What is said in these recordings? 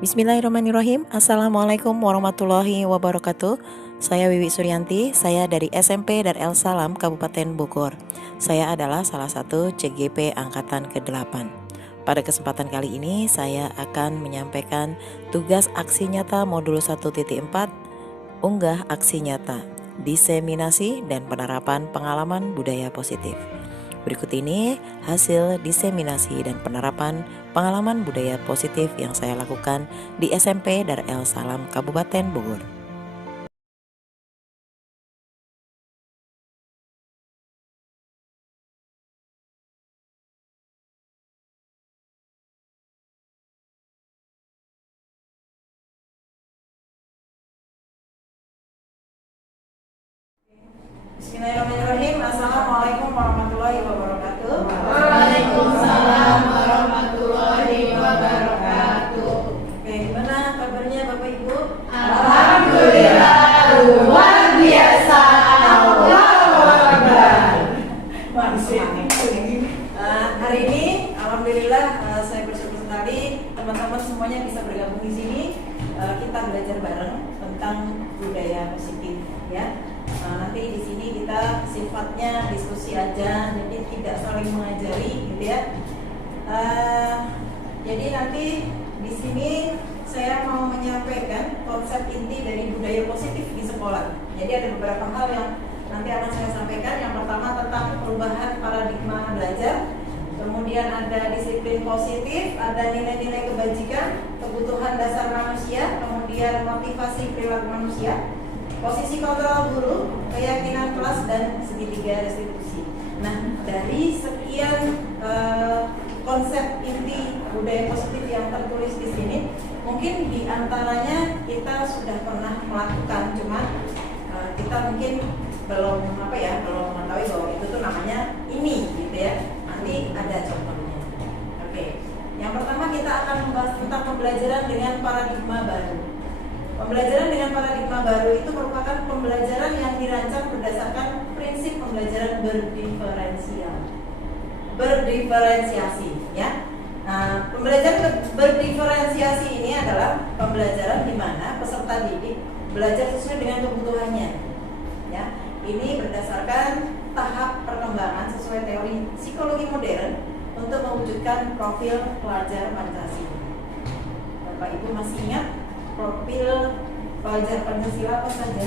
Bismillahirrahmanirrahim. Assalamualaikum warahmatullahi wabarakatuh. Saya Wiwi Suryanti, saya dari SMP Darul Salam Kabupaten Bogor. Saya adalah salah satu CGP Angkatan ke-8. Pada kesempatan kali ini saya akan menyampaikan tugas aksi nyata modul 1.4, unggah aksi nyata, diseminasi dan penerapan pengalaman budaya positif. Berikut ini hasil diseminasi dan penerapan pengalaman budaya positif yang saya lakukan di SMP Darul Salam Kabupaten Bogor. Bismillahirrahmanirrahim. Assalamualaikum warahmatullahi wabarakatuh. Waalaikumsalam warahmatullahi wabarakatuh. Oke, gimana kabarnya Bapak Ibu? Alhamdulillah, luar biasa. Allahu Akbar. Hari ini, alhamdulillah, saya bersyukur sekali teman-teman semuanya bisa bergabung di sini. Kita belajar bareng tentang budaya positif, ya. Nanti di sini kita sifatnya diskusi aja, jadi tidak saling mengajari, gitu ya. Jadi nanti di sini saya mau menyampaikan konsep inti dari budaya positif di sekolah. Jadi ada beberapa hal yang nanti akan saya sampaikan. Yang pertama tentang perubahan paradigma belajar, kemudian ada disiplin positif, ada nilai-nilai kebajikan, kebutuhan dasar manusia, kemudian motivasi perilaku manusia, posisi kontrol guru, keyakinan kelas, dan segitiga restitusi. Nah, dari sekian konsep inti budaya positif yang tertulis di sini, mungkin di antaranya kita sudah pernah melakukan, cuma kita mungkin belum mengetahui bahwa itu tuh namanya ini, gitu ya. Nanti ada contohnya. Oke. Yang pertama kita akan membahas tentang pembelajaran dengan paradigma baru. Pembelajaran dengan paradigma baru itu merupakan pembelajaran yang dirancang berdasarkan prinsip pembelajaran berdiferensiasi, ya. Nah, pembelajaran berdiferensiasi ini adalah pembelajaran di mana peserta didik belajar sesuai dengan kebutuhannya, ya. Ini berdasarkan tahap perkembangan sesuai teori psikologi modern untuk mewujudkan profil pelajar Pancasila. Bapak Ibu masih ingat profil pelajar Pancasila apa saja?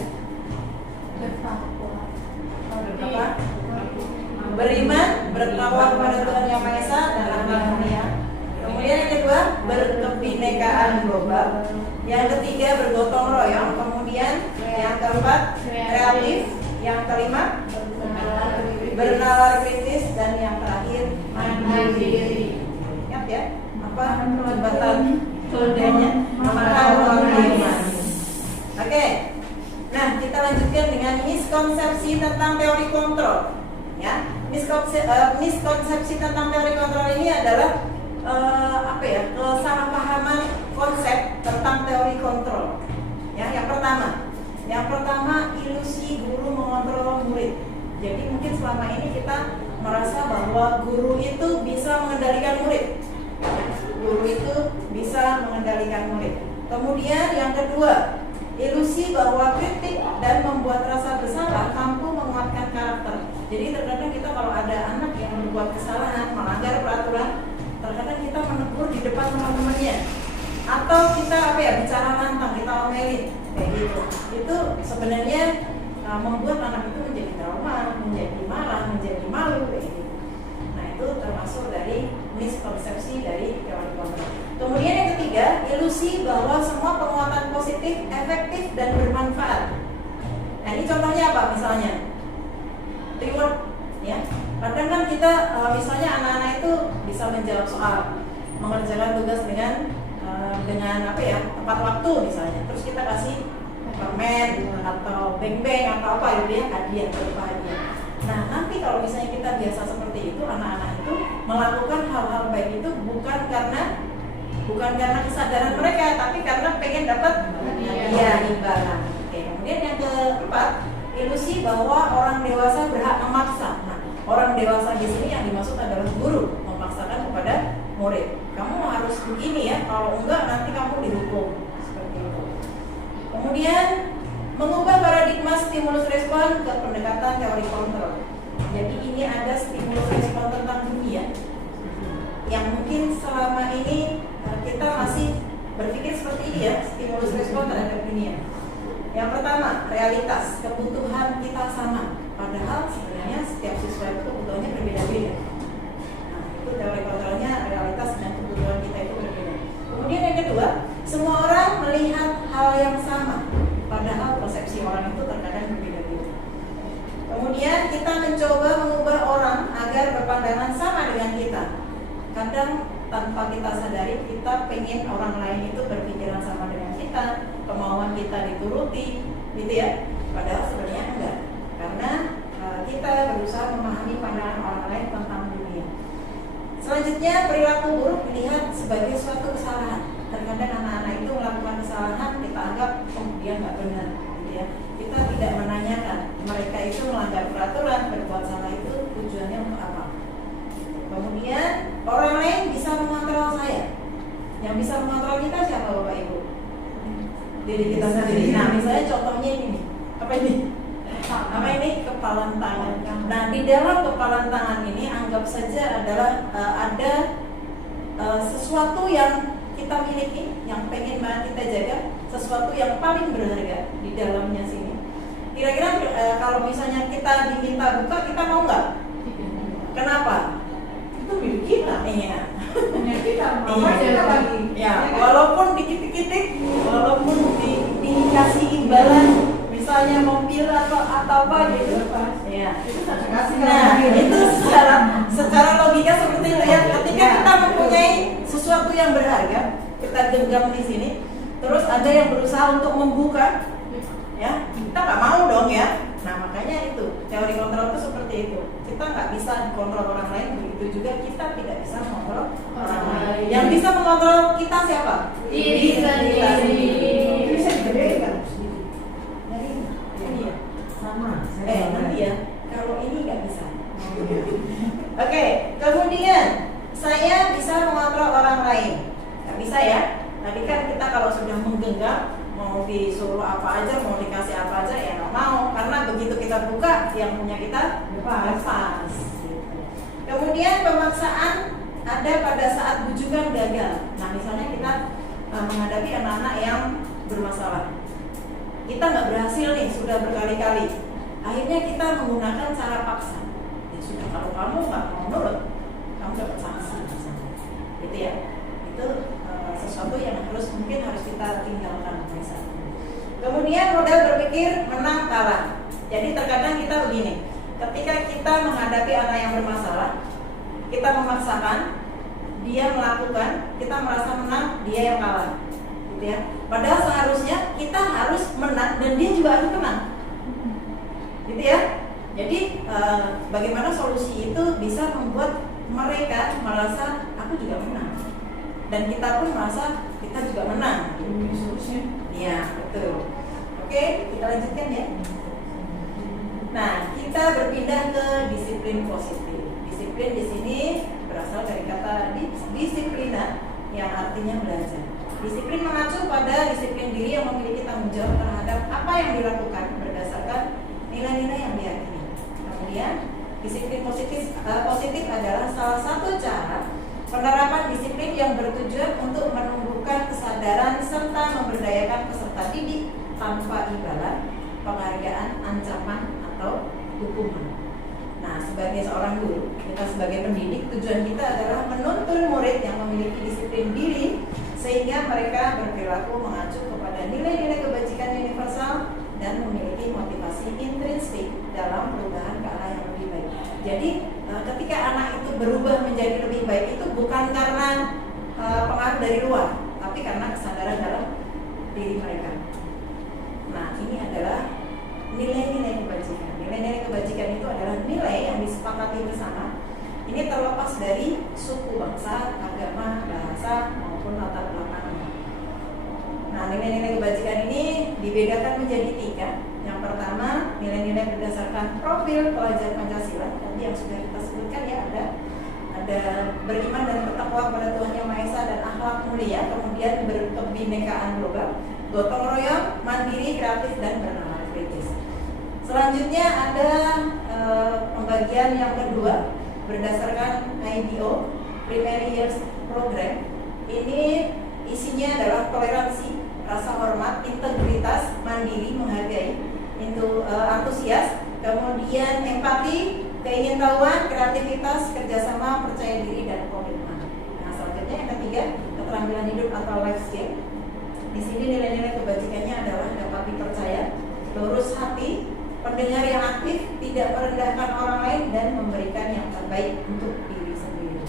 Beriman, bertakwa kepada Tuhan Yang Maha Esa dan akhlak mulia. Kemudian yang kedua, berkebinekaan global. Yang ketiga, bergotong royong. Kemudian yang keempat, kreatif. Yang kelima, bernalar kritis. Dan yang terakhir, mandiri. Ingat ya, apa pelibatan kodenya? Oke. Nah, kita lanjutkan dengan miskonsepsi tentang teori kontrol. Ya, miskonsepsi tentang teori kontrol ini adalah kesalahpahaman konsep tentang teori kontrol. Ya, yang pertama ilusi guru mengontrol murid. Jadi mungkin selama ini kita merasa bahwa guru itu bisa mengendalikan murid. Guru itu bisa mengendalikan murid. Kemudian yang kedua, ilusi bahwa kritik dan membuat rasa bersalah mampu menguatkan karakter. Jadi terkadang kita kalau ada anak yang membuat kesalahan, melanggar peraturan, terkadang kita menegur di depan teman-temannya, atau kita bicara lantang, kita omelin, kayak gitu. Itu sebenarnya membuat anak itu menjadi trauma, menjadi marah, menjadi malu, kayak gitu. Nah, itu termasuk dari miskonsepsi dari teori kontrol. Kemudian yang ketiga, ilusi bahwa semua penguatan positif, efektif, dan bermanfaat. Nah, ini contohnya apa misalnya? Reward, ya. Kadang kan kita misalnya anak-anak itu bisa menjawab soal, mengerjakan tugas dengan tepat waktu misalnya. Terus kita kasih permen atau beng-beng atau apa gitu ya, hadiah berupa hadiah. Nah, nanti kalau misalnya kita biasa seperti itu, anak-anak itu melakukan hal-hal baik itu bukan karena kesadaran mereka, tapi karena pengen dapat hadiah imbalan. Oke, kemudian yang keempat, ilusi bahwa orang dewasa berhak memaksa. Nah, orang dewasa di sini yang dimaksud adalah guru memaksakan kepada murid. Kamu harus begini ya, kalau enggak nanti kamu dihukum. Kemudian mengubah paradigma stimulus respon ke pendekatan teori kontrol. Jadi ini ada stimulus respon tentang dunia yang mungkin selama ini kita masih berpikir seperti ini ya, stimulus respon terhadap dunia. Yang pertama, realitas, kebutuhan kita sama, padahal sebenarnya setiap siswa itu kebutuhannya berbeda-beda. Nah, itu teori kontrolnya, realitas dan kebutuhan kita itu berbeda. Kemudian yang kedua, semua orang melihat hal yang sama, padahal persepsi orang itu terkadang berbeda-beda. Kemudian kita mencoba mengubah orang agar berpandangan sama dengan kita. Kadang tanpa kita sadari kita pengen orang lain itu berpikiran sama dengan kita, kemauan kita dituruti, gitu ya. Padahal sebenarnya enggak, karena kita berusaha memahami pandangan orang lain tentang dunia. Selanjutnya, perilaku buruk dilihat sebagai suatu kesalahan. Terkadang anak-anak itu melakukan kesalahan, kita anggap dia nggak benar, gitu ya. Kita tidak menanyakan mereka itu melanggar peraturan, berbuat salah itu tujuannya untuk apa. Kemudian orang lain bisa mengontrol saya. Yang bisa mengontrol kita siapa, Bapak Ibu? Diri kita sendiri. Nah, misalnya contohnya ini nih. Apa ini? Apa ini? Kepalan tangan. Nah, di dalam kepalan tangan ini anggap saja adalah ada sesuatu yang kita miliki, yang pengen banget kita jaga, sesuatu yang paling berharga di dalamnya sini. Kira-kira kalau misalnya kita diminta buka, kita mau nggak? Kenapa? Itu milik kita. Iya. Punya kita, Iya, kita bagi. ya, walaupun dikit-dikit, walaupun dikasih imbalan, misalnya mobil atau apa gitu. Ya. Nah, itu secara logika seperti itu ya. Ketika kita mempunyai sesuatu yang berharga, kita genggam di sini, terus ada yang berusaha untuk membuka, ya, kita nggak mau dong ya. Nah, makanya itu teori kontrol itu seperti itu. Kita nggak bisa kontrol orang lain, begitu juga kita tidak bisa mengontrol orang lain. Yang bisa mengontrol kita siapa? Diri sendiri. Bisa digedekan. Ini ya. Sama. Nanti ya. Kalau ini nggak bisa. Oke, kemudian saya bisa mengontrol orang lain. Nggak bisa ya. Tadi kan kita kalau sudah menggenggam, mau disuruh apa aja, mau dikasih apa aja, ya nggak mau. Karena begitu kita buka, yang punya kita lepas. Kemudian pemaksaan ada pada saat bujukan gagal. Nah, misalnya kita menghadapi anak-anak yang bermasalah. Kita nggak berhasil nih, sudah berkali-kali. Akhirnya kita menggunakan cara paksa. Ya sudah, kalau kamu nggak mau nurut, kamu dapat sanksi. Gitu ya. Itu sesuatu yang mungkin harus kita tinggalkan. Kemudian modal berpikir menang kalah. Jadi terkadang kita begini, ketika kita menghadapi anak yang bermasalah, kita memaksakan, dia melakukan, kita merasa menang, dia yang kalah, gitu ya. Padahal seharusnya kita harus menang dan dia juga harus menang, gitu ya. Jadi bagaimana solusi itu bisa membuat mereka merasa aku juga menang, dan kita pun merasa kita juga menang. Iya, betul. Oke, kita lanjutkan ya. Nah, kita berpindah ke disiplin positif. Disiplin di sini berasal dari kata disiplina yang artinya belajar. Disiplin mengacu pada disiplin diri yang memiliki tanggung jawab terhadap apa yang dilakukan berdasarkan nilai-nilai yang diyakini. Kemudian, disiplin positif adalah salah satu cara penerapan disiplin yang bertujuan untuk menumbuhkan kesadaran serta memberdayakan peserta didik tanpa imbalan, penghargaan, ancaman, atau hukuman. Nah, sebagai seorang guru, kita sebagai pendidik, tujuan kita adalah menuntun murid yang memiliki disiplin diri sehingga mereka berperilaku mengacu kepada nilai-nilai kebajikan universal dan memiliki motivasi intrinsik dalam perubahan ke arah yang lebih baik. Jadi, ketika anak itu berubah menjadi lebih baik itu bukan karena pengaruh dari luar, tapi karena kesadaran dalam diri mereka. Nah, ini adalah nilai-nilai kebajikan. Nilai-nilai kebajikan itu adalah nilai yang disepakati bersama. Ini terlepas dari suku, bangsa, agama, bahasa, maupun latar belakang. Nah, nilai-nilai kebajikan ini dibedakan menjadi 3. Yang pertama, nilai-nilai berdasarkan profil pelajar Pancasila. Tadi yang sudah kita sebutkan ya, ada beriman dan bertakwa kepada Tuhan Yang Maha Esa dan akhlak mulia, kemudian berkebinekaan global. gotong royong, mandiri, kreatif, dan bernama kritis. Selanjutnya ada pembagian yang kedua berdasarkan IDO, Primary Years Program. Ini isinya adalah toleransi, rasa hormat, integritas, mandiri, menghargai, antusias, kemudian empati, keingintahuan, kreativitas, kerjasama, percaya diri, dan komitmen. Nah, selanjutnya yang ketiga, keterampilan hidup atau life skill. Di sini nilai-nilai kebajikannya adalah dapat dipercaya, lurus hati, pendengar yang aktif, tidak merendahkan orang lain, dan memberikan yang terbaik untuk diri sendiri.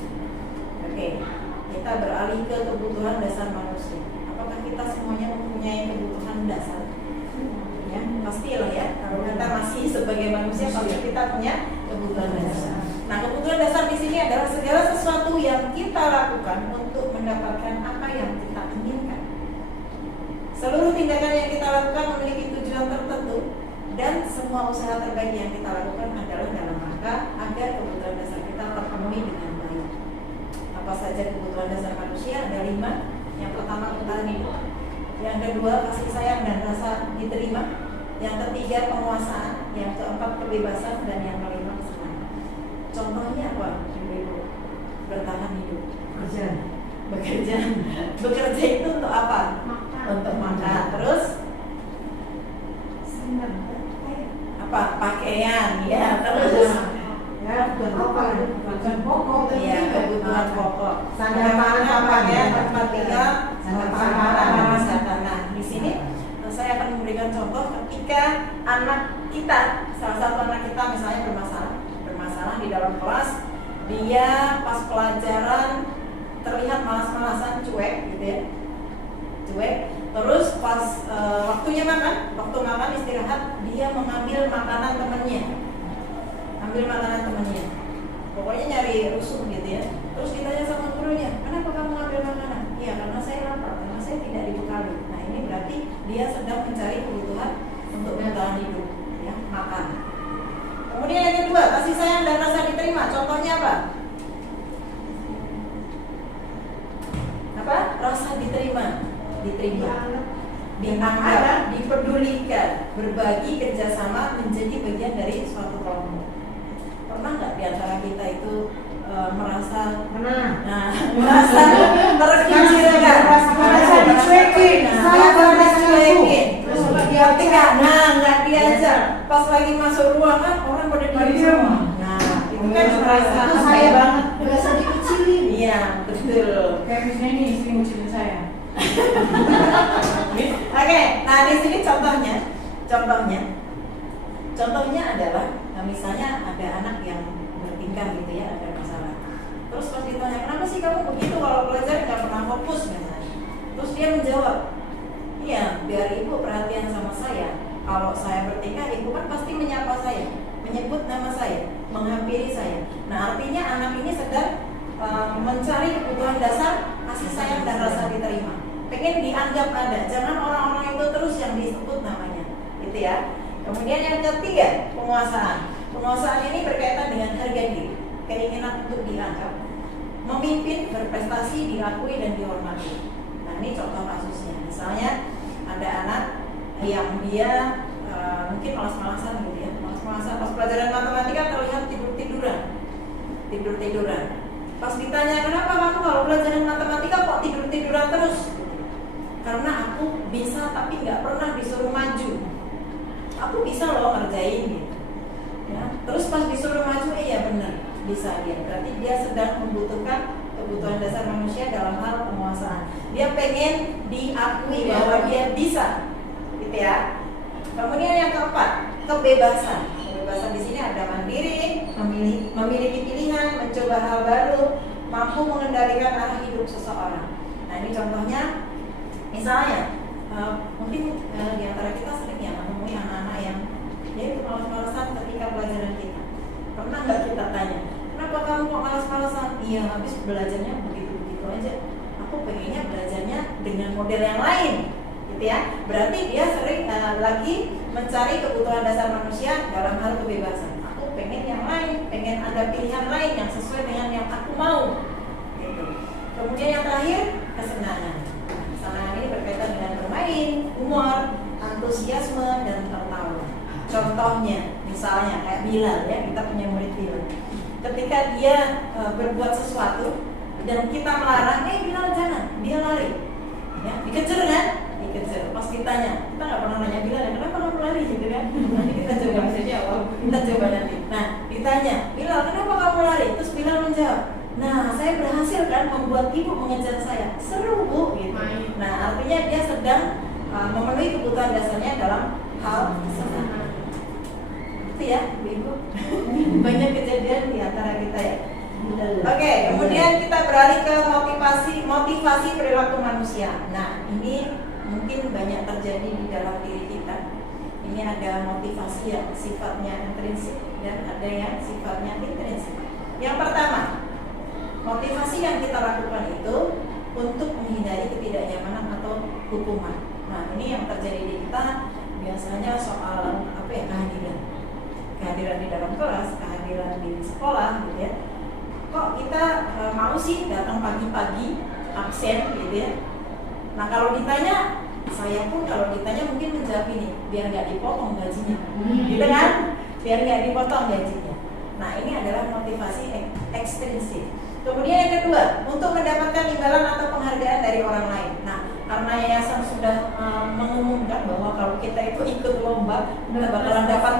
Oke, kita beralih ke kebutuhan dasar manusia. Apakah kita semuanya mempunyai kebutuhan dasar? Ya, pastilah ya. Kalau kita masih sebagai manusia, pasti kita punya kebutuhan dasar. Nah, kebutuhan dasar di sini adalah segala sesuatu yang kita lakukan untuk mendapatkan apa yang kita inginkan. Seluruh tindakan yang kita lakukan memiliki tujuan tertentu, dan semua usaha terbaik yang kita lakukan adalah dalam rangka agar kebutuhan dasar kita terpenuhi dengan baik. Apa saja kebutuhan dasar manusia? Ada 5. Yang pertama, bertahan hidup. Yang kedua, kasih sayang dan rasa diterima. Yang ketiga, penguasaan. Yang keempat, kebebasan. Dan yang kelima, kesenangan. Contohnya apa? Bertahan hidup. Bekerja. Bekerja itu untuk apa? Untuk makan. Terus apa? Pakaian. Ya. Terus kebutuhan pokok. Iya, kebutuhan pokok. Sandang pakaian, tempat tinggal, pangan, kesehatan. Nah, di sini saya akan memberikan contoh ketika anak kita, salah satu anak kita misalnya bermasalah di dalam kelas, dia pas pelajaran terlihat malas-malasan, cuek gitu ya, cuek. Terus pas waktu makan istirahat, dia mengambil makanan temannya. Pokoknya nyari rusuh gitu ya. Terus ditanya sama gurunya, kenapa kamu ngambil makanan? Iya, karena saya lapar, karena saya tidak dibekali. Nah, ini berarti dia sedang mencari kebutuhan untuk bertahan hidup, ya, makan. Kemudian yang kedua, kasih sayang dan rasa diterima. Contohnya apa? Rasa diterima, dianggap, dipedulikan, berbagi, kerjasama, menjadi bagian dari suatu kelompok. Pernah nggak di antara kita itu merasa terkecilkan, merasa dicuekin, terus ketika nggak diajar, pas lagi masuk ruangan orang pada diem. Nah, itu kan merasa saya banget, berasa dikecilin. Iya, betul. Kayak misalnya ini istri ngucilin saya. Oke, nah di sini contohnya adalah, misalnya ada anak yang bertingkah gitu ya, ada masalah. Terus pas ditanya, kenapa sih kamu begitu kalau belajar nggak pernah fokus misalnya? Terus dia menjawab, iya, biar ibu perhatian sama saya. Kalau saya bertingkah, ibu kan pasti menyapa saya, menyebut nama saya, menghampiri saya. Nah, artinya anak ini sedang mencari kebutuhan dasar, kasih sayang dan rasa diterima. Pengen dianggap ada, jangan orang-orang itu terus yang disebut namanya, gitu ya. Kemudian yang ketiga, penguasaan. Penguasaan ini berkaitan dengan harga diri, keinginan untuk dianggap, memimpin, berprestasi, diakui dan dihormati. Nah, ini contoh kasusnya. Misalnya ada anak yang dia mungkin malas-malasan gitu ya, malas-malasan pas pelajaran matematika terlihat tidur-tiduran. Pas ditanya, kenapa kamu kalau pelajaran matematika kok tidur-tiduran terus? Karena aku bisa tapi nggak pernah disuruh maju. Aku bisa loh ngerjain gitu. Ya, terus pas disuruh maju, iya benar, bisa dia. Berarti dia sedang membutuhkan kebutuhan dasar manusia dalam hal penguasaan. Dia pengen diakui bahwa dia bisa, gitu ya. Kemudian yang keempat, kebebasan. Kebebasan di sini ada mandiri, memiliki pilihan, mencoba hal baru, mampu mengendalikan arah hidup seseorang. Nah, ini contohnya, misalnya mungkin di antara kita sering ya menemui anak-anak yang dia itu malas-malasan ketika pelajaran kita. Pernah nggak kita tanya, kenapa kamu kok malas-malasan? Iya, habis belajarnya begitu-begitu aja. Aku pengennya belajarnya dengan model yang lain, gitu ya. Berarti dia sering lagi mencari kebutuhan dasar manusia dalam hal kebebasan. Aku pengen yang lain, pengen ada pilihan lain yang sesuai dengan yang aku mau, gitu. Kemudian yang terakhir, kesenangan. Kesenangan ini berkaitan dengan bermain, antusiasme dan tertawa. Contohnya, misalnya kayak Bilal ya, kita punya murid Bilal. Ketika dia berbuat sesuatu dan kita melarang, Bilal jangan, dia lari. Ya, dikejar kan? Dikejar. Pas ditanya, kita nggak pernah nanya Bilal, kenapa kamu lari gitu kan? Nanti kita coba jawab. Kita coba nanti. Nah, ditanya, Bilal kenapa kamu lari? Terus Bilal menjawab, nah saya berhasil kan membuat ibu mengejar saya. Seru bu, gitu. Nah, artinya dia sedang memenuhi kebutuhan dasarnya dalam hal senang. Itu ya, ibu. Banyak kejadian di antara kita ya. Oke, kemudian kita beralih ke motivasi perilaku manusia. Nah, ini mungkin banyak terjadi di dalam diri kita. Ini ada motivasi yang sifatnya intrinsik dan ada yang sifatnya intrinsik. Yang pertama, motivasi yang kita lakukan itu untuk menghindari ketidaknyamanan atau hukuman. Nah, ini yang terjadi di kita biasanya soal kehadiran di dalam kelas, kehadiran di sekolah, gitu ya. Kok kita mau sih datang pagi-pagi absen, gitu ya. Nah, kalau ditanya, saya pun kalau ditanya mungkin menjawab ini, biar nggak dipotong gajinya, gitu kan? Biar nggak dipotong gajinya. Nah, ini adalah motivasi ekstrinsik. Kemudian yang kedua, untuk mendapatkan imbalan atau penghargaan dari orang lain. Nah, karena yayasan sudah mengumumkan bahwa kalau kita itu ikut lomba, kita bakalan dapat,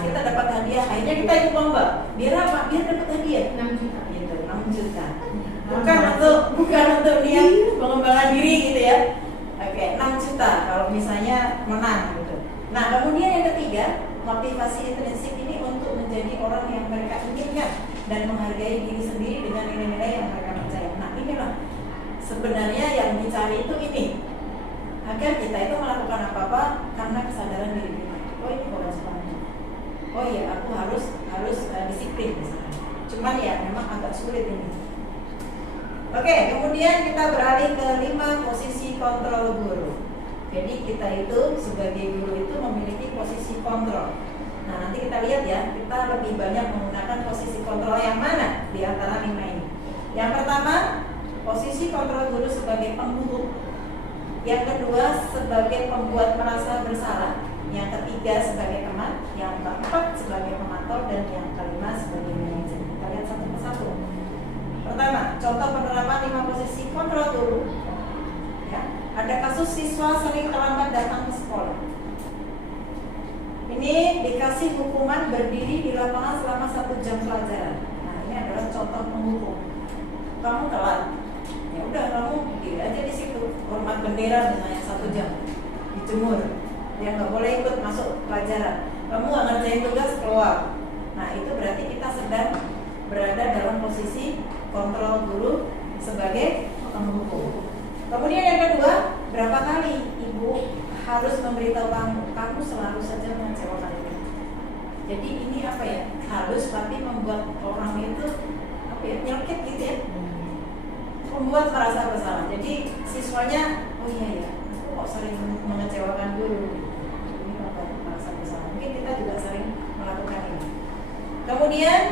kita dapat hadiah. Akhirnya kita ikut lomba. Biar apa? Biar dapat hadiah. 6 juta. Gitu, 6 juta. Bukan untuk niat pengembangan diri gitu ya. Oke, 6 juta kalau misalnya menang gitu. Nah, kemudian yang ketiga, motivasi intrinsik ini untuk menjadi orang yang mereka inginkan dan menghargai diri sendiri dengan nilai-nilai yang mereka percaya. Nah, inilah sebenarnya yang dicari itu ini, agar kita itu melakukan apa-apa karena kesadaran diri kita. Oh, ini kewajibannya. Oh iya, aku harus disiplin misalnya. Cuman ya memang agak sulit ini. Oke, kemudian kita beralih ke 5 posisi kontrol guru. Jadi kita itu sebagai guru itu memiliki posisi kontrol. Nah, nanti kita lihat ya, kita lebih banyak menggunakan posisi kontrol yang mana di antara 5 ini. Yang pertama, posisi kontrol guru sebagai penghukum. Yang kedua, sebagai pembuat merasa bersalah. Yang ketiga, sebagai teman. Yang keempat, sebagai pemantau. Dan yang kelima, sebagai manajer. Kita lihat satu persatu. Pertama, contoh penerapan 5 posisi kontrol guru. Ya, ada kasus siswa sering terlambat datang ke sekolah. Ini dikasih hukuman berdiri di lapangan selama 1 jam pelajaran. Nah, ini adalah contoh penghukum. Kamu telat, ya udah kamu diri aja di situ, hormat bendera misalnya 1 jam, dijemur, dia nggak boleh ikut masuk pelajaran. Kamu nggak ngerjain tugas, keluar. Nah, itu berarti kita sedang berada dalam posisi kontrol guru sebagai penghukum. Kemudian yang kedua, berapa kali ibu harus memberitahu kamu selalu saja mengecewakan ibu. Jadi ini apa ya? Harus, tapi membuat orang itu apa ya? Nyelkit gitu ya. Membuat merasa bersalah. Jadi siswanya, oh iya ya, aku kok sering mengecewakan guru. Ini membuat merasa bersalah. Mungkin kita juga sering melakukan ini. Kemudian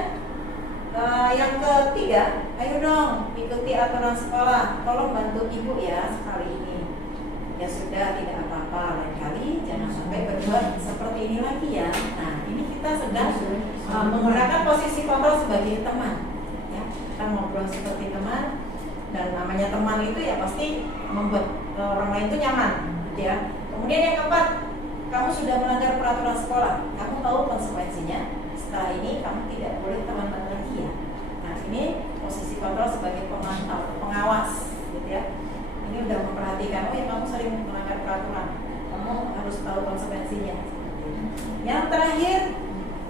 yang ketiga, ayo dong ikuti aturan sekolah. Tolong bantu ibu ya sekali ini. Ya sudah, tidak apa-apa, lain kali jangan sampai berbuat seperti ini lagi ya. Nah, ini kita sedang menggunakan posisi kontrol sebagai teman. Ya, kita ngobrol seperti teman, dan namanya teman itu ya pasti membuat orang lain itu nyaman, gitu ya. Kemudian yang keempat, kamu sudah melanggar peraturan sekolah, kamu tahu konsekuensinya. Setelah ini kamu tidak boleh terlambat lagi ya. Nah, ini posisi kontrol sebagai pemantau, pengawas, gitu ya. Ini udah memperhatikan, oh ya kamu sering melanggar peraturan, kamu harus tahu konsekuensinya. Yang terakhir,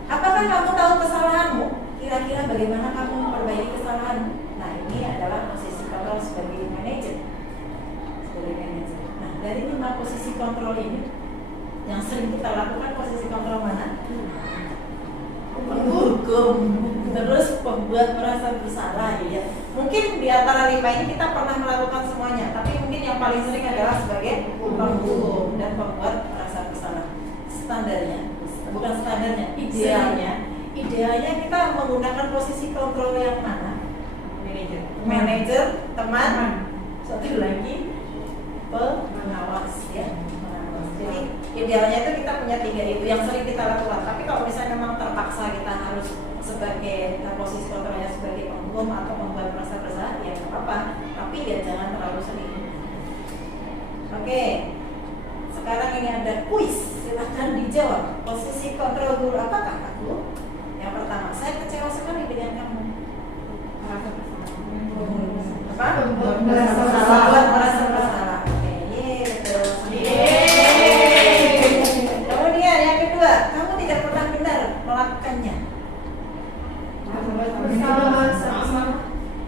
apakah kamu tahu kesalahanmu? Kira-kira bagaimana kamu memperbaiki kesalahanmu? Nah, ini adalah posisi kontrol sebagai manajer. Nah, dari 5 posisi kontrol ini, yang sering kita lakukan posisi kontrol mana? Penghukum, terus pembuat merasa bersalah, ya. Mungkin di antara 5 ini kita pernah melakukan semuanya, tapi mungkin yang paling sering adalah sebagai penghukum dan pembuat merasa bersalah. Standarnya, bukan standarnya, idealnya kita menggunakan posisi kontrol yang mana? Manajer, teman, satu lagi pengawas, ya. Pengawas. Jadi idealnya itu punya 3 itu yang sering kita lakukan. Tapi kalau misalnya memang terpaksa kita harus sebagai posisi kontrolnya sebagai penghukum atau membuat merasa bersalah, ya nggak apa-apa. Tapi ya jangan terlalu sering. Oke, sekarang ini ada kuis. Silahkan dijawab. Posisi kontrol guru apakah aku? Yang pertama, saya kecewa sekali dengan kamu. Apa? Merasa bersalah. Membuat merasa bersalah. Oke, betul. Kemudian yang kedua, kamu tidak pernah benar melakukannya.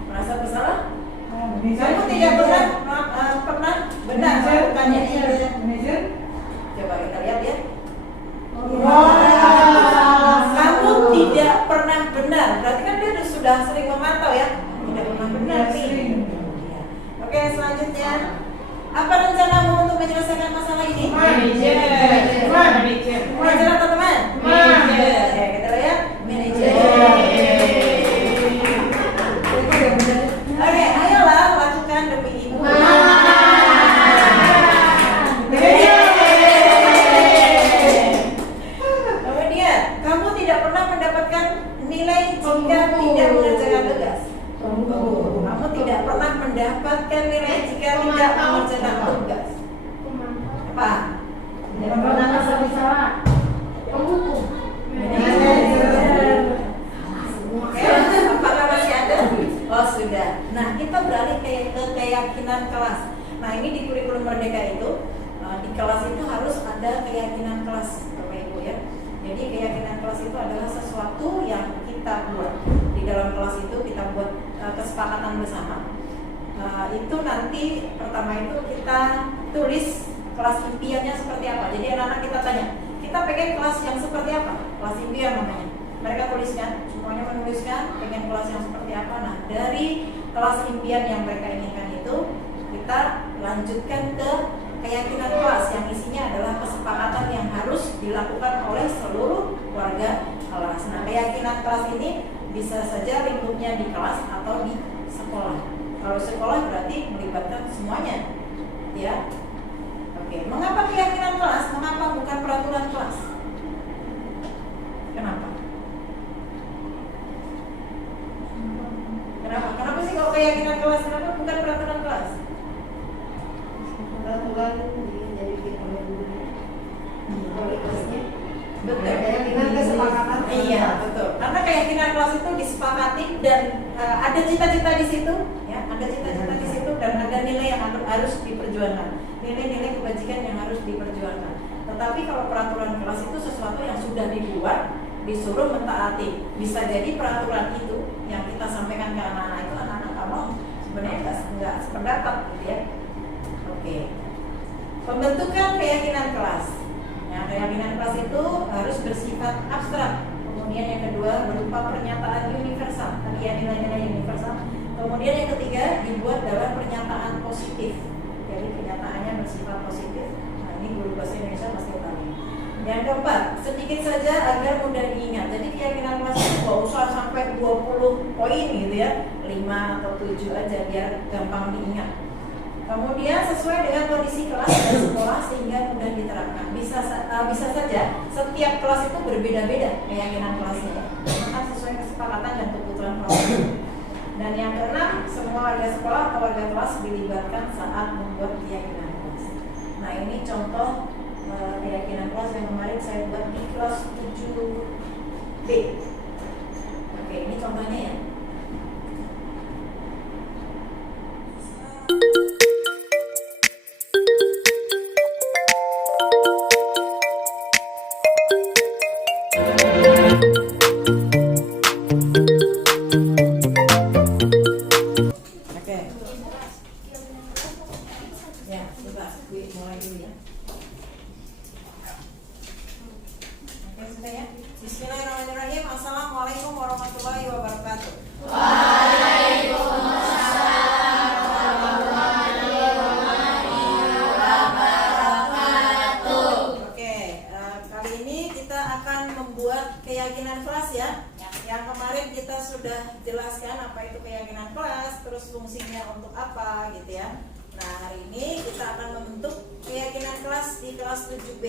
Merasa bersalah? Kamu tidak pernah benar melakukannya. Coba kita lihat ya. Kamu tidak pernah benar. Berarti kan dia sudah sering memantau ya. Tidak pernah benar nih. Oke, selanjutnya. Apa rencanamu untuk menyelesaikan masalah ini? Manajer atau teman? Manajer. Ya, kita lihat manajer. Oke, ayolah lakukan demi ibu. Kemudian, kamu tidak pernah mendapatkan nilai jika tidak mengerjakan tugas. Kamu tidak pernah mendapatkan nilai jika tidak mengerjakan tugas. Apa? Tidak pernah merasa bersalah. Penghukum. Oke, apakah masih ada? Oh sudah. Nah kita beralih ke keyakinan kelas. Nah ini di kurikulum Merdeka itu di kelas itu harus ada keyakinan kelas, Bapak Ibu ya. Jadi keyakinan kelas itu adalah sesuatu yang kita buat di dalam kelas itu kita buat kesepakatan bersama. Itu nanti pertama itu kita tulis kelas impiannya seperti apa. Jadi anak-anak kita tanya, kita pengen kelas yang seperti apa? Kelas impian namanya. Mereka tuliskan, semuanya menuliskan pengen kelas yang seperti apa. Nah dari kelas impian yang mereka inginkan itu kita lanjutkan ke keyakinan kelas yang isinya adalah kesepakatan yang harus dilakukan oleh seluruh warga kelas. Nah keyakinan kelas ini bisa saja lingkupnya di kelas atau di sekolah. Kalau sekolah berarti melibatkan semuanya, ya. Oke, mengapa keyakinan kelas? Mengapa bukan peraturan kelas? Kenapa? Kenapa sih kalau keyakinan kelas? Kenapa bukan peraturan kelas? Peraturan jadi bikin oleh guru. Oleh kelasnya. Betul. Keyakinan kesepakatan. Iya, betul. Karena keyakinan kelas itu disepakati dan ada cita-cita di situ, ya, ada cita-cita di situ dan ada nilai yang harus diperjuangkan. Nilai-nilai kebajikan yang harus diperjuangkan. Tetapi kalau peraturan kelas itu sesuatu yang sudah dibuat, disuruh mentaati. Bisa jadi peraturan itu yang kita sampaikan ke anak-anak itu anak-anak kamu sebenarnya nggak sependapat, gitu ya. Oke. Pembentukan keyakinan kelas. Nah, keyakinan kelas itu harus bersifat abstrak. Kemudian yang kedua berupa pernyataan universal. Tadi ya nilai-nilai universal. Kemudian yang ketiga dibuat dalam pernyataan positif. Jadi kenyataannya bersifat positif. Nah, ini guru bahasa Indonesia pasti tahu. Yang keempat, sedikit saja agar mudah diingat. Jadi keyakinan kelas itu nggak usah sampai 20 poin gitu ya. 5 atau 7 aja biar gampang diingat. Kemudian sesuai dengan kondisi kelas dan sekolah sehingga mudah diterapkan. Bisa saja setiap kelas itu berbeda-beda keyakinan kelasnya. Maka sesuai kesepakatan dan kebutuhan kelas. Dan yang keenam, semua warga sekolah atau warga kelas dilibatkan saat membuat keyakinan kelas. Nah ini contoh keyakinan kelas yang kemarin saya buat di kelas 7B. Oke, ini contohnya ya. Bismillahirrahmanirrahim. Assalamualaikum warahmatullahi wabarakatuh. Waalaikumsalam warahmatullahi wabarakatuh. Oke, kali ini kita akan membuat keyakinan kelas ya. Yang kemarin kita sudah jelaskan apa itu keyakinan kelas, terus fungsinya untuk apa gitu ya. Nah hari ini kita akan membentuk keyakinan kelas di kelas 7B.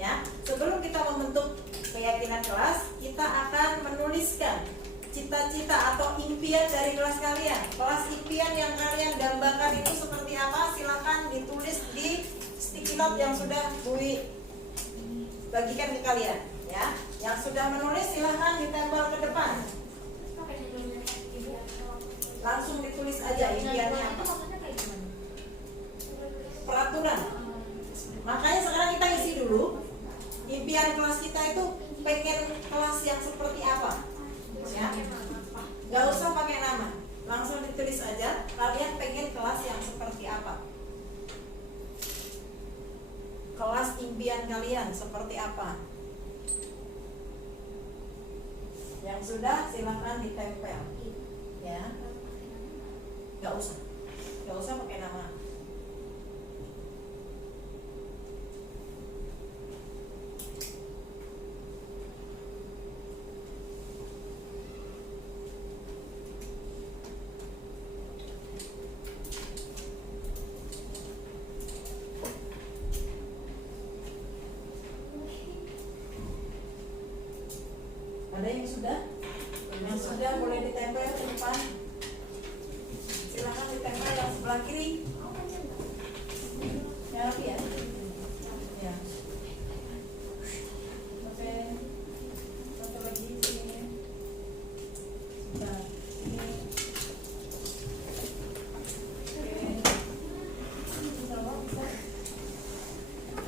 Ya, sebelum kita membentuk keyakinan kelas, kita akan menuliskan cita-cita atau impian dari kelas kalian. Kelas impian yang kalian dambakan itu seperti apa? Silakan ditulis di sticky note yang sudah Bui bagikan ke kalian. Ya, yang sudah menulis silahkan ditempel ke depan. Langsung ditulis aja impiannya apa. Peraturan. Makanya sekarang kita isi dulu impian kelas kita itu pengen kelas yang seperti apa. Ya, nggak usah pakai nama, langsung ditulis aja. Kalian pengen kelas yang seperti apa? Kelas impian kalian seperti apa? Yang sudah silahkan ditempel. Ya, nggak usah pakai nama. Ada yang sudah? Yang sudah boleh ditempel ke depan. Silakan ditempel yang sebelah kiri. Ya, rapi ya. Ya. Oke. Satu lagi sini. Sudah. Ini. Oke. Sama bisa.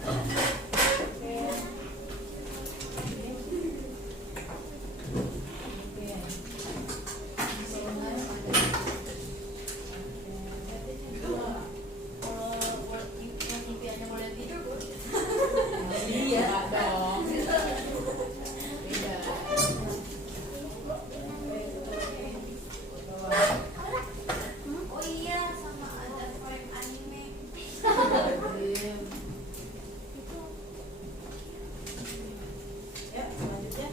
Oke. Ya, selanjutnya.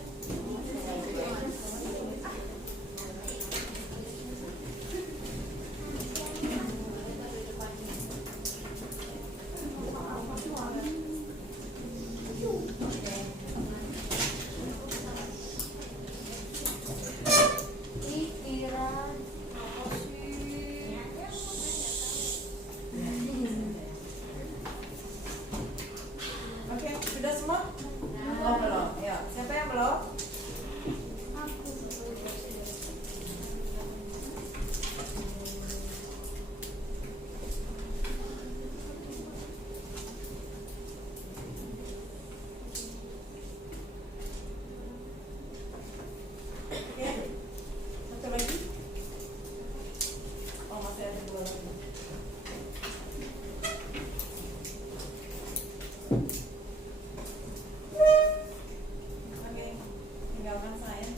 Oke, sudah semua? Oh, belum. Ya, siapa yang belum? Oke. Satu lagi. Oh, masih ada dua lagi. Oke, tinggalkan saya.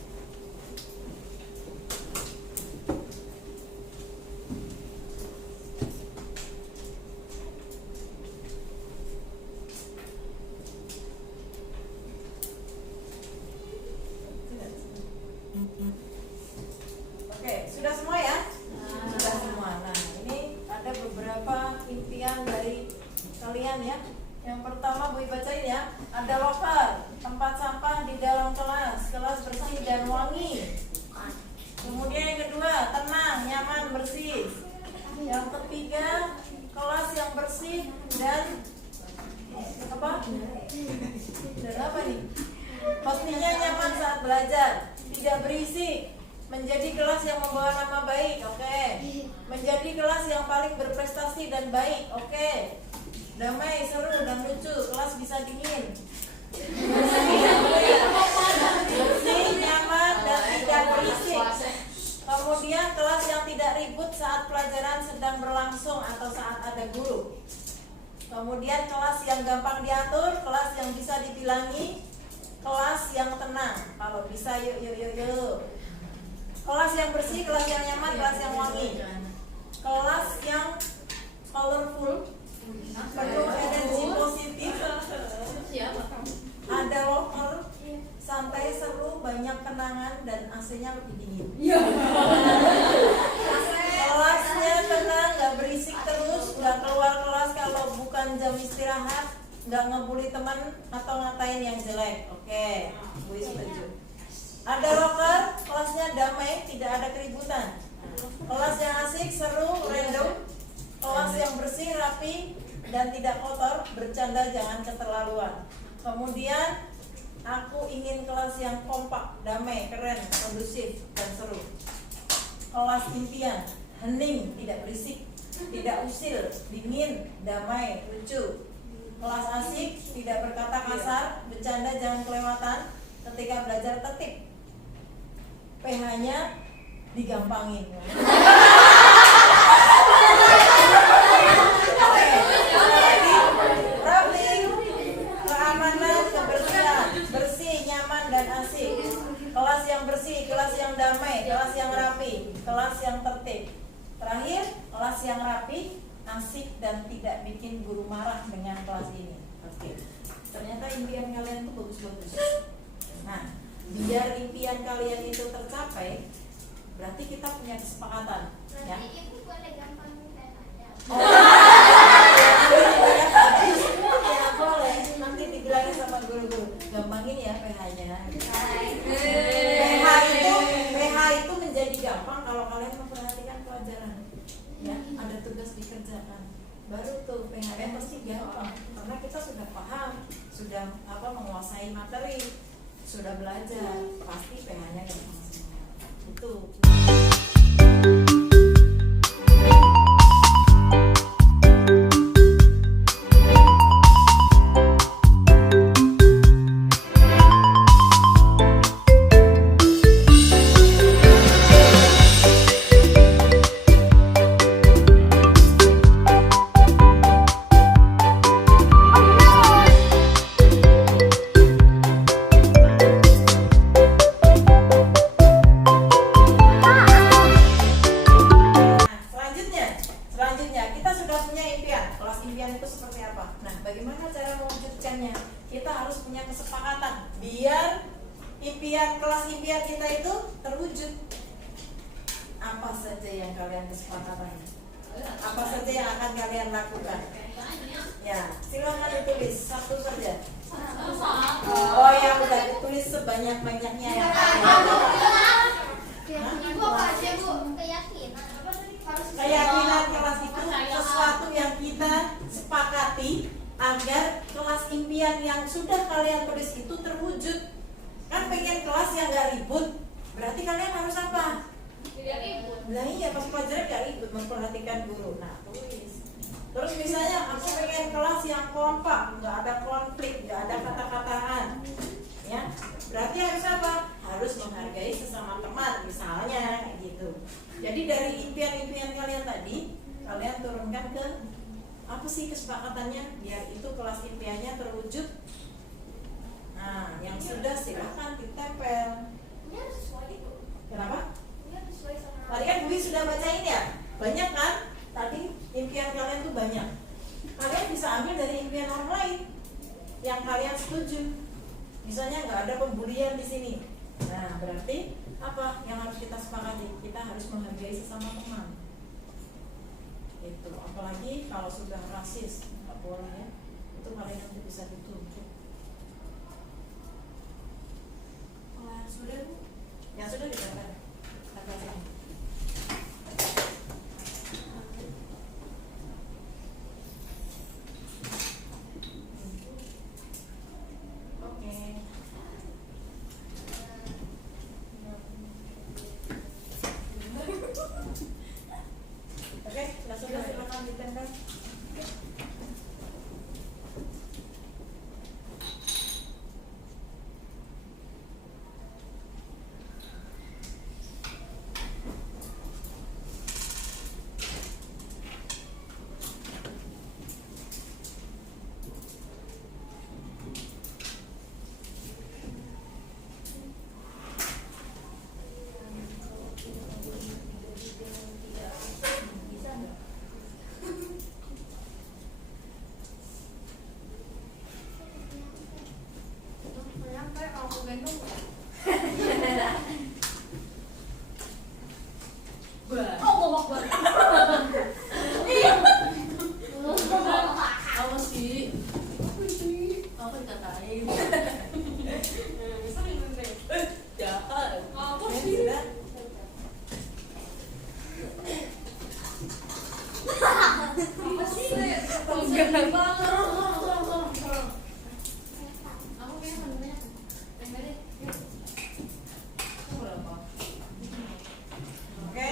Oke, sudah semua ya? Sudah semua. Nah, ini ada beberapa impian dari kalian ya. Yang pertama Bui bacain ya. Ada loker, tempat sampah di dalam kelas, kelas bersih dan wangi. Kemudian yang kedua, tenang, nyaman, bersih. Yang ketiga, kelas yang bersih dan apa? Dan apa nih? Pastinya nyaman saat belajar, tidak berisik, menjadi kelas yang membawa nama baik, oke. Menjadi kelas yang paling berprestasi dan baik, oke. Damai, seru, dan lucu, kelas bisa dingin. Bersih, nyaman, dan tidak berisik. Kemudian kelas yang tidak ribut saat pelajaran sedang berlangsung atau saat ada guru. Kemudian kelas yang gampang diatur, kelas yang bisa dibilangi, kelas yang tenang. Kalau bisa yuk. Kelas yang bersih, kelas yang nyaman, kelas yang wangi. Kelas yang colorful, penuh energi positif. Ada locker, santai, seru, banyak kenangan, dan AC-nya lebih dingin. Kelasnya tenang, gak berisik terus, gak keluar kelas kalau bukan jam istirahat. nggak ngebully teman atau ngatain yang jelek. Oke, gue setuju. Ada locker, kelasnya damai, tidak ada keributan. Kelas yang asik, seru, random. Kelas yang bersih, rapi, dan tidak kotor. Bercanda jangan keterlaluan. Kemudian aku ingin kelas yang kompak, damai, keren, kondusif, dan seru. Kelas impian, hening, tidak berisik, tidak usil, dingin, damai, lucu. Kelas asik, tidak berkata kasar, bercanda jangan kelewatan. Ketika belajar tertib, PH-nya digampangin. Rapi, keamanan, kebersihan, bersih, nyaman, dan asik. Kelas yang bersih, kelas yang damai, kelas yang rapi, kelas yang tertib. Terakhir, kelas yang rapi, asik, dan tidak bikin guru marah dengan kelas ini. Oke. Ternyata impian kalian itu bagus-bagus. Nah, biar impian kalian itu tercapai, berarti kita punya kesepakatan. Ya. Ibu boleh gampang tanya. Ya boleh, nanti dibilangin sama guru-guru, gampangin ya PH-nya. PH itu menjadi gampang kalau kalian memperhatikan pelajaran. Ya, ada tugas dikerjakan. Baru tuh PH-nya pasti gampang karena kita sudah paham, sudah menguasai materi, sudah belajar, pasti PH-nya gampang semua. Itu. Selanjutnya kita sudah punya impian. Kelas impian itu seperti apa? Nah, bagaimana cara mewujudkannya? Kita harus punya kesepakatan biar kelas impian kita itu terwujud. Apa saja yang kalian kesepakatan? Apa saja yang akan kalian lakukan? Ya, silakan ditulis satu saja. Oh ya, udah ditulis sebanyak-banyaknya ya. Ibu apa aja bu? Keyakinan. Keyakinan kelas itu sesuatu yang kita sepakati agar kelas impian yang sudah kalian tulis itu terwujud. Kan pengen kelas yang gak ribut, berarti kalian harus apa? Tidak ribut. Nah iya, pas pelajaran gak ribut, memperhatikan guru. Nah, tulis. Terus misalnya aku pengen kelas yang kompak, gak ada konflik, gak ada kata-kataan. Ya, berarti harus apa? Harus menghargai sesama teman, misalnya kayak gitu. Jadi dari impian-impian kalian tadi, kalian turunkan ke apa sih kesepakatannya biar itu kelas impiannya terwujud. Nah, yang sudah silahkan ditempel. Ini harus sesuai itu. Kenapa? Ini harus sesuai sama. Tadi kan Bui sudah bacain ya? Banyak kan? Tadi impian kalian tuh banyak. Kalian bisa ambil dari impian orang lain yang kalian setuju. Misalnya nggak ada pembulian di sini. Nah, berarti apa yang harus kita sepakati? Kita harus menghargai sesama teman. Itu. Apalagi kalau sudah rasis, nggak boleh ya. Itu kalian nanti bisa dituntut. Sudah Bu? Yang sudah dikatakan. Oke, sudah silakan ditempel. Aku pengen menunya. Enggak deh. Berapa? Oke.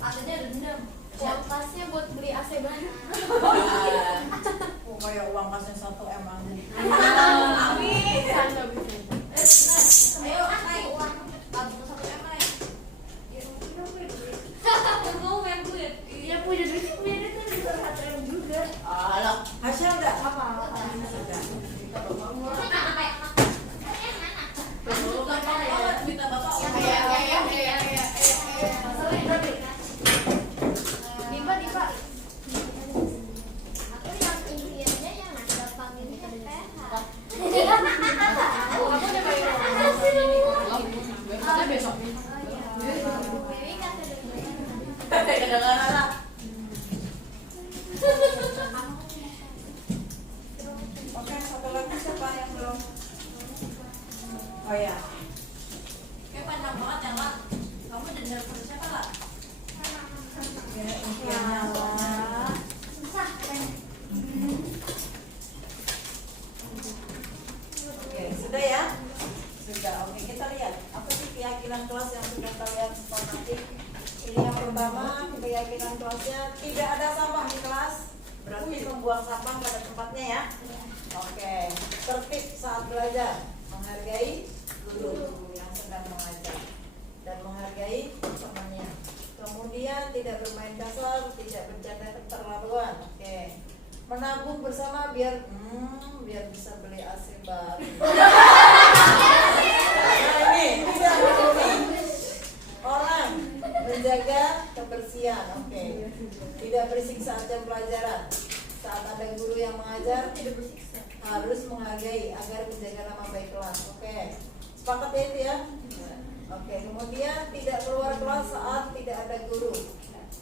AC-nya ada dendam. Uang kasnya buat beli AC banyak. Oh, kayak uang kasnya 1 M aja. Amin. Ayo, naik uang. Tabung 1 M naik. Ya, kita punya duit. Mau main duit. Iya, punya duit kan bisa 1 M juga. Alah, hasil enggak? Apa? Minta bapak. Dipa. Aku yang impiannya yang ada panggilnya PH. Aku udah bayar. Besoknya besok. Dewi kan Kadang-kadang. Oke, satu lagi siapa yang belum? Oh ya. Kayak panjang banget ya, Kak. Kamu dengar pada siapa, Kak? Ya, impiannya awalnya. susah kan? Oke, sudah ya? Sudah. Oke, kita lihat apa sih keyakinan kelas yang sudah kalian sepakati. Ini yang pertama, keyakinan kelasnya tidak ada sampah di kelas. Berarti membuang sampah pada tempatnya ya. Oke, tertib saat belajar, menghargai guru yang sedang mengajar dan menghargai temannya. Kemudian tidak bermain kasar, tidak bercanda keterlaluan. Oke, menabung bersama biar bisa beli AC baru. Nah, ini tidak mencuri orang, menjaga kebersihan. Oke, tidak berisik saat jam pelajaran. Saat ada guru yang mengajar, harus menghargai agar menjaga nama baik kelas. Oke, sepakat ya itu ya? Oke, kemudian tidak keluar kelas saat tidak ada guru.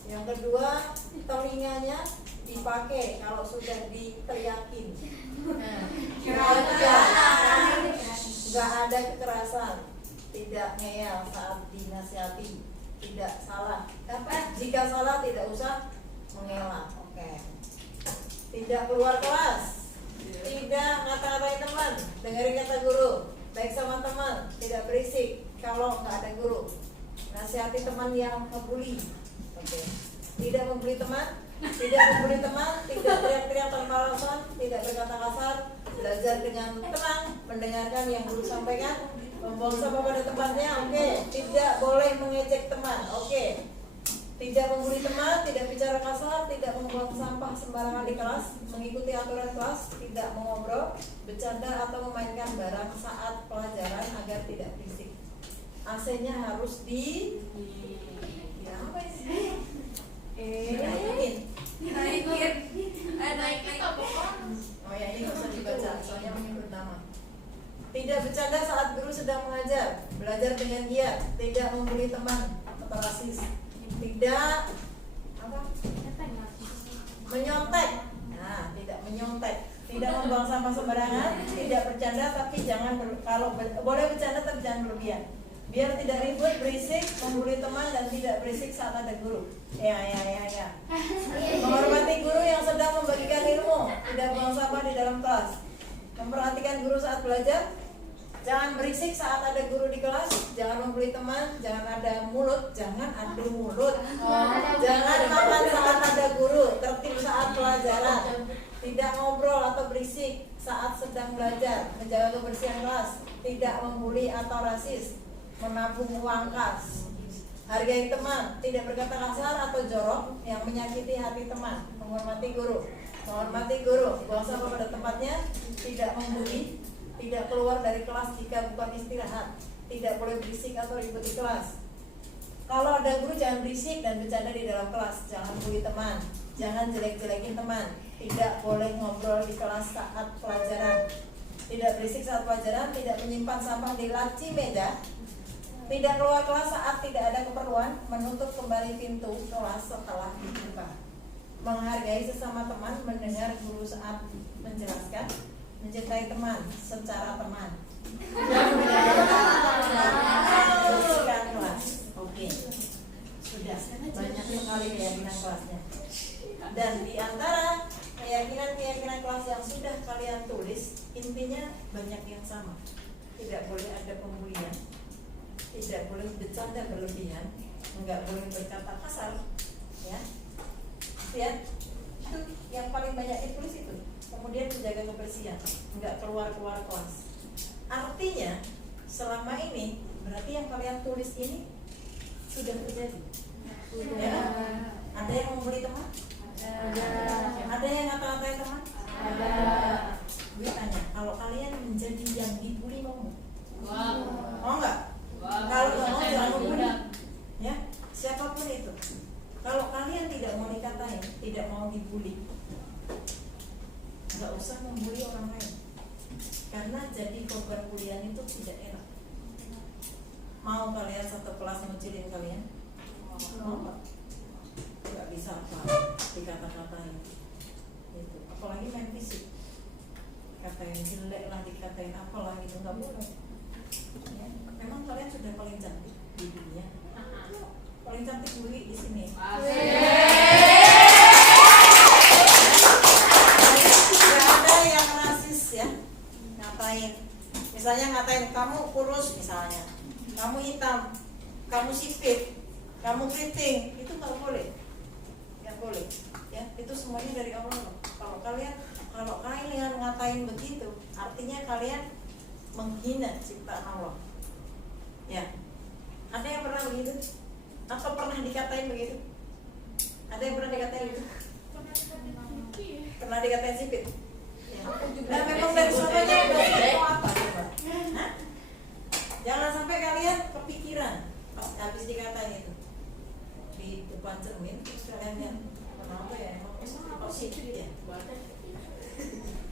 Yang kedua, telinganya dipakai kalau sudah diteriakin. Nggak ada kekerasan, tidak ngeyel saat dinasihati, tidak salah. Jika salah tidak usah mengelak. Oke. Tidak keluar kelas, tidak ngata-ngatain teman, dengerin kata guru, baik sama teman, tidak berisik kalau nggak ada guru, nasihati teman yang ngebully. Oke. Tidak membuli teman, tidak teriak-teriak tanpa alasan, tidak berkata kasar, belajar dengan tenang, mendengarkan yang guru sampaikan, membuang sampah pada tempatnya. Oke. Tidak boleh mengejek teman. Oke. Tidak membuli teman, tidak bicara kasar, tidak membuang sampah sembarangan di kelas, mengikuti aturan kelas, tidak mengobrol, bercanda atau memainkan barang saat pelajaran agar tidak berisik. AC-nya harus apa ini? Naikin apa, Pak? Oh ya, ini bisa dibaca, soalnya menyebut nama. Tidak bercanda saat guru sedang mengajar, belajar dengan giat, tidak membuli teman atau rasis, tidak menyontek. Nah, tidak menyontek, tidak membuang sampah sembarangan, tidak bercanda tapi boleh bercanda tapi jangan berlebihan. Biar tidak ribut, berisik, membuli teman dan tidak berisik saat ada guru. Ya. Menghormati guru yang sedang membagikan ilmu, tidak buang sampah di dalam kelas. Memperhatikan guru saat belajar. Jangan berisik saat ada guru di kelas, jangan membuli teman, jangan adu mulut, jangan makan saat ada guru, tertib saat pelajaran, tidak ngobrol atau berisik saat sedang belajar, menjaga kebersihan kelas, tidak membuli atau rasis, menabung uang kas, hargai teman, tidak berkata kasar atau jorok yang menyakiti hati teman, menghormati guru, buang sampah pada tempatnya, tidak membuli Tidak keluar dari kelas jika bukan istirahat. Tidak boleh berisik atau ribut di kelas. Kalau ada guru jangan berisik dan bercanda di dalam kelas. Jangan bully teman. Jangan jelek-jelekin teman. Tidak boleh ngobrol di kelas saat pelajaran. Tidak berisik saat pelajaran. Tidak menyimpan sampah di laci meja. Tidak keluar kelas saat tidak ada keperluan. Menutup kembali pintu kelas setelah dibuka. Menghargai sesama teman. Mendengar guru saat menjelaskan. Mencintai teman secara teman. Bersihkan kelas. Oke. Sudah banyak sekali keyakinan kelasnya. Dan di antara keyakinan kelas yang sudah kalian tulis, intinya banyak yang sama. Tidak boleh ada pembulian, tidak boleh bercanda berlebihan, enggak boleh berkata kasar, ya. Lihat, itu yang paling banyak ditulis itu. Kemudian menjaga kebersihan, enggak keluar kelas. Artinya selama ini berarti yang kalian tulis ini sudah terjadi. Ya? Ada yang membuli teman? Ada yang ngata-ngatain teman? Ada. Gue tanya, kalau kalian menjadi yang dibully mau? Mau nggak? Kalau nggak mau jangan membuli. Ya, siapapun itu. Kalau kalian tidak mau dikatain, tidak mau dibully, nggak usah membuli orang lain. Karena jadi korban bulian itu tidak enak. Mau kalian satu kelas ngucilin kalian? Mau nggak? Nggak bisa apa dikata-katain gitu. Apalagi main fisik, katain jelek lah, dikatain apalah gitu, nggak boleh ya. Memang kalian sudah paling cantik di dunia. Paling cantik Buli di sini. Nggak ada yang rasis ya, ngatain. Misalnya ngatain kamu kurus, misalnya kamu hitam, kamu sipit, kamu keriting, itu nggak boleh. Boleh ya, itu semuanya dari Allah. Kalau kalian ngatain begitu, artinya kalian menghina ciptaan Allah ya. Ada yang pernah begitu? Atau pernah dikatain begitu? Ada yang pernah dikatain begitu? Pernah dikatain sipit ya. Nah memang dari sononya mau apa coba? Hah? Jangan sampai kalian kepikiran pas habis dikatain itu di depan cermin, terus kalian lihat kenapa ya, emang sipit ya.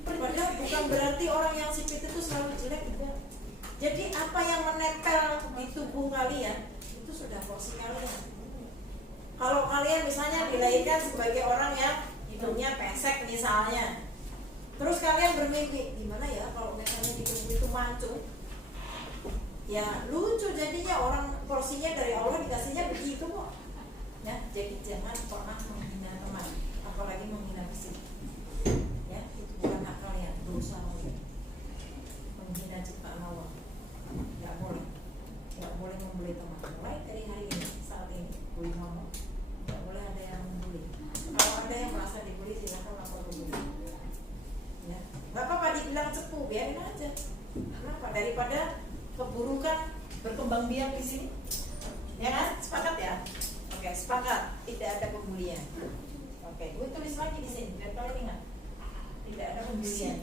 Padahal bukan berarti orang yang sipit itu selalu jelek juga. Jadi apa yang menempel di tubuh kalian itu sudah porsi kalian. Kalau kalian misalnya dilahirkan sebagai orang yang hidungnya pesek misalnya, terus kalian bermimpi gimana ya kalau misalnya di tubuh itu mancung, ya lucu jadinya. Orang porsinya dari Allah dikasihnya begitu kok ya. Jadi jangan pernah menghina teman, apalagi menghina fisik ya. Itu bukan hak kalian, dosa kalian. Menghina ciptaan Allah nggak boleh. Nggak boleh membuli teman. Mulai dari hari ini, saat ini gue ngomong, nggak boleh ada yang membuli. Kalau ada yang merasa dibully, silakan lapor ke gue ya. Nggak apa-apa dibilang cepu, biarin aja. Kenapa? Daripada keburukan berkembang biak di sini, ya kan? Sepakat ya? Oke, sepakat. Tidak ada pembulian. Oke, gue tulis lagi di sini biar kalian ingat. Tidak ada pembulian.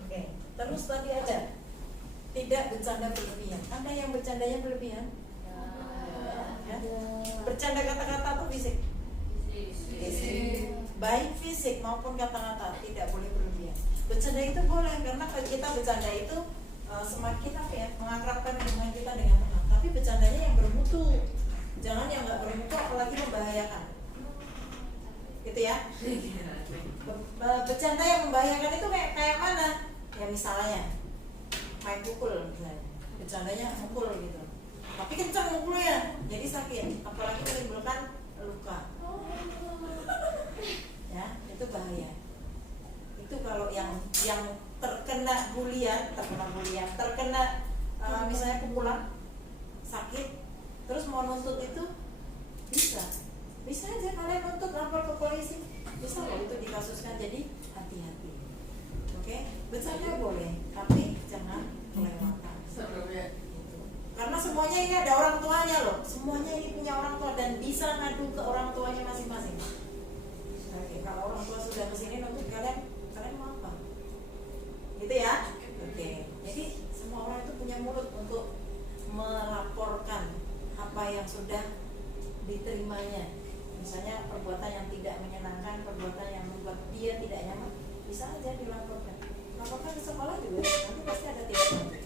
Oke, terus tadi ada tidak bercanda berlebihan. Ada yang bercandanya berlebihan? Ya. Bercanda kata-kata atau fisik? Fisik. Baik fisik maupun kata-kata tidak boleh berlebihan. Bercanda itu boleh karena kita bercanda itu semakin apa ya, mengakrabkan hubungan kita dengan teman. Tapi bercandanya yang bermutu, jangan yang nggak bermutu apalagi membahayakan. Gitu ya. Bercanda yang membahayakan itu kayak mana? Ya misalnya main pukul misalnya. Bercandanya mukul gitu. Tapi kencang mukulnya, jadi sakit, apalagi menimbulkan luka. Ya, itu bahaya. Itu kalau yang terkena bulian, misalnya pukulan, sakit, terus mau nuntut itu bisa aja kalian nuntut, lapor ke polisi, bisa loh itu dikasuskan. Jadi hati-hati. Oke, bercanda boleh, tapi jangan kelewatan. Karena semuanya ini ada orang tuanya loh, semuanya ini punya orang tua dan bisa ngadu ke orang tuanya masing-masing. Oke, kalau orang tua sudah kesini nanti kalian mau apa? Gitu ya? Oke, jadi semua orang itu punya mulut untuk melaporkan apa yang sudah diterimanya. Misalnya perbuatan yang tidak menyenangkan, perbuatan yang membuat dia tidak nyaman, bisa aja dilaporkan. Laporkan ke sekolah juga, nanti pasti ada tindak lanjut.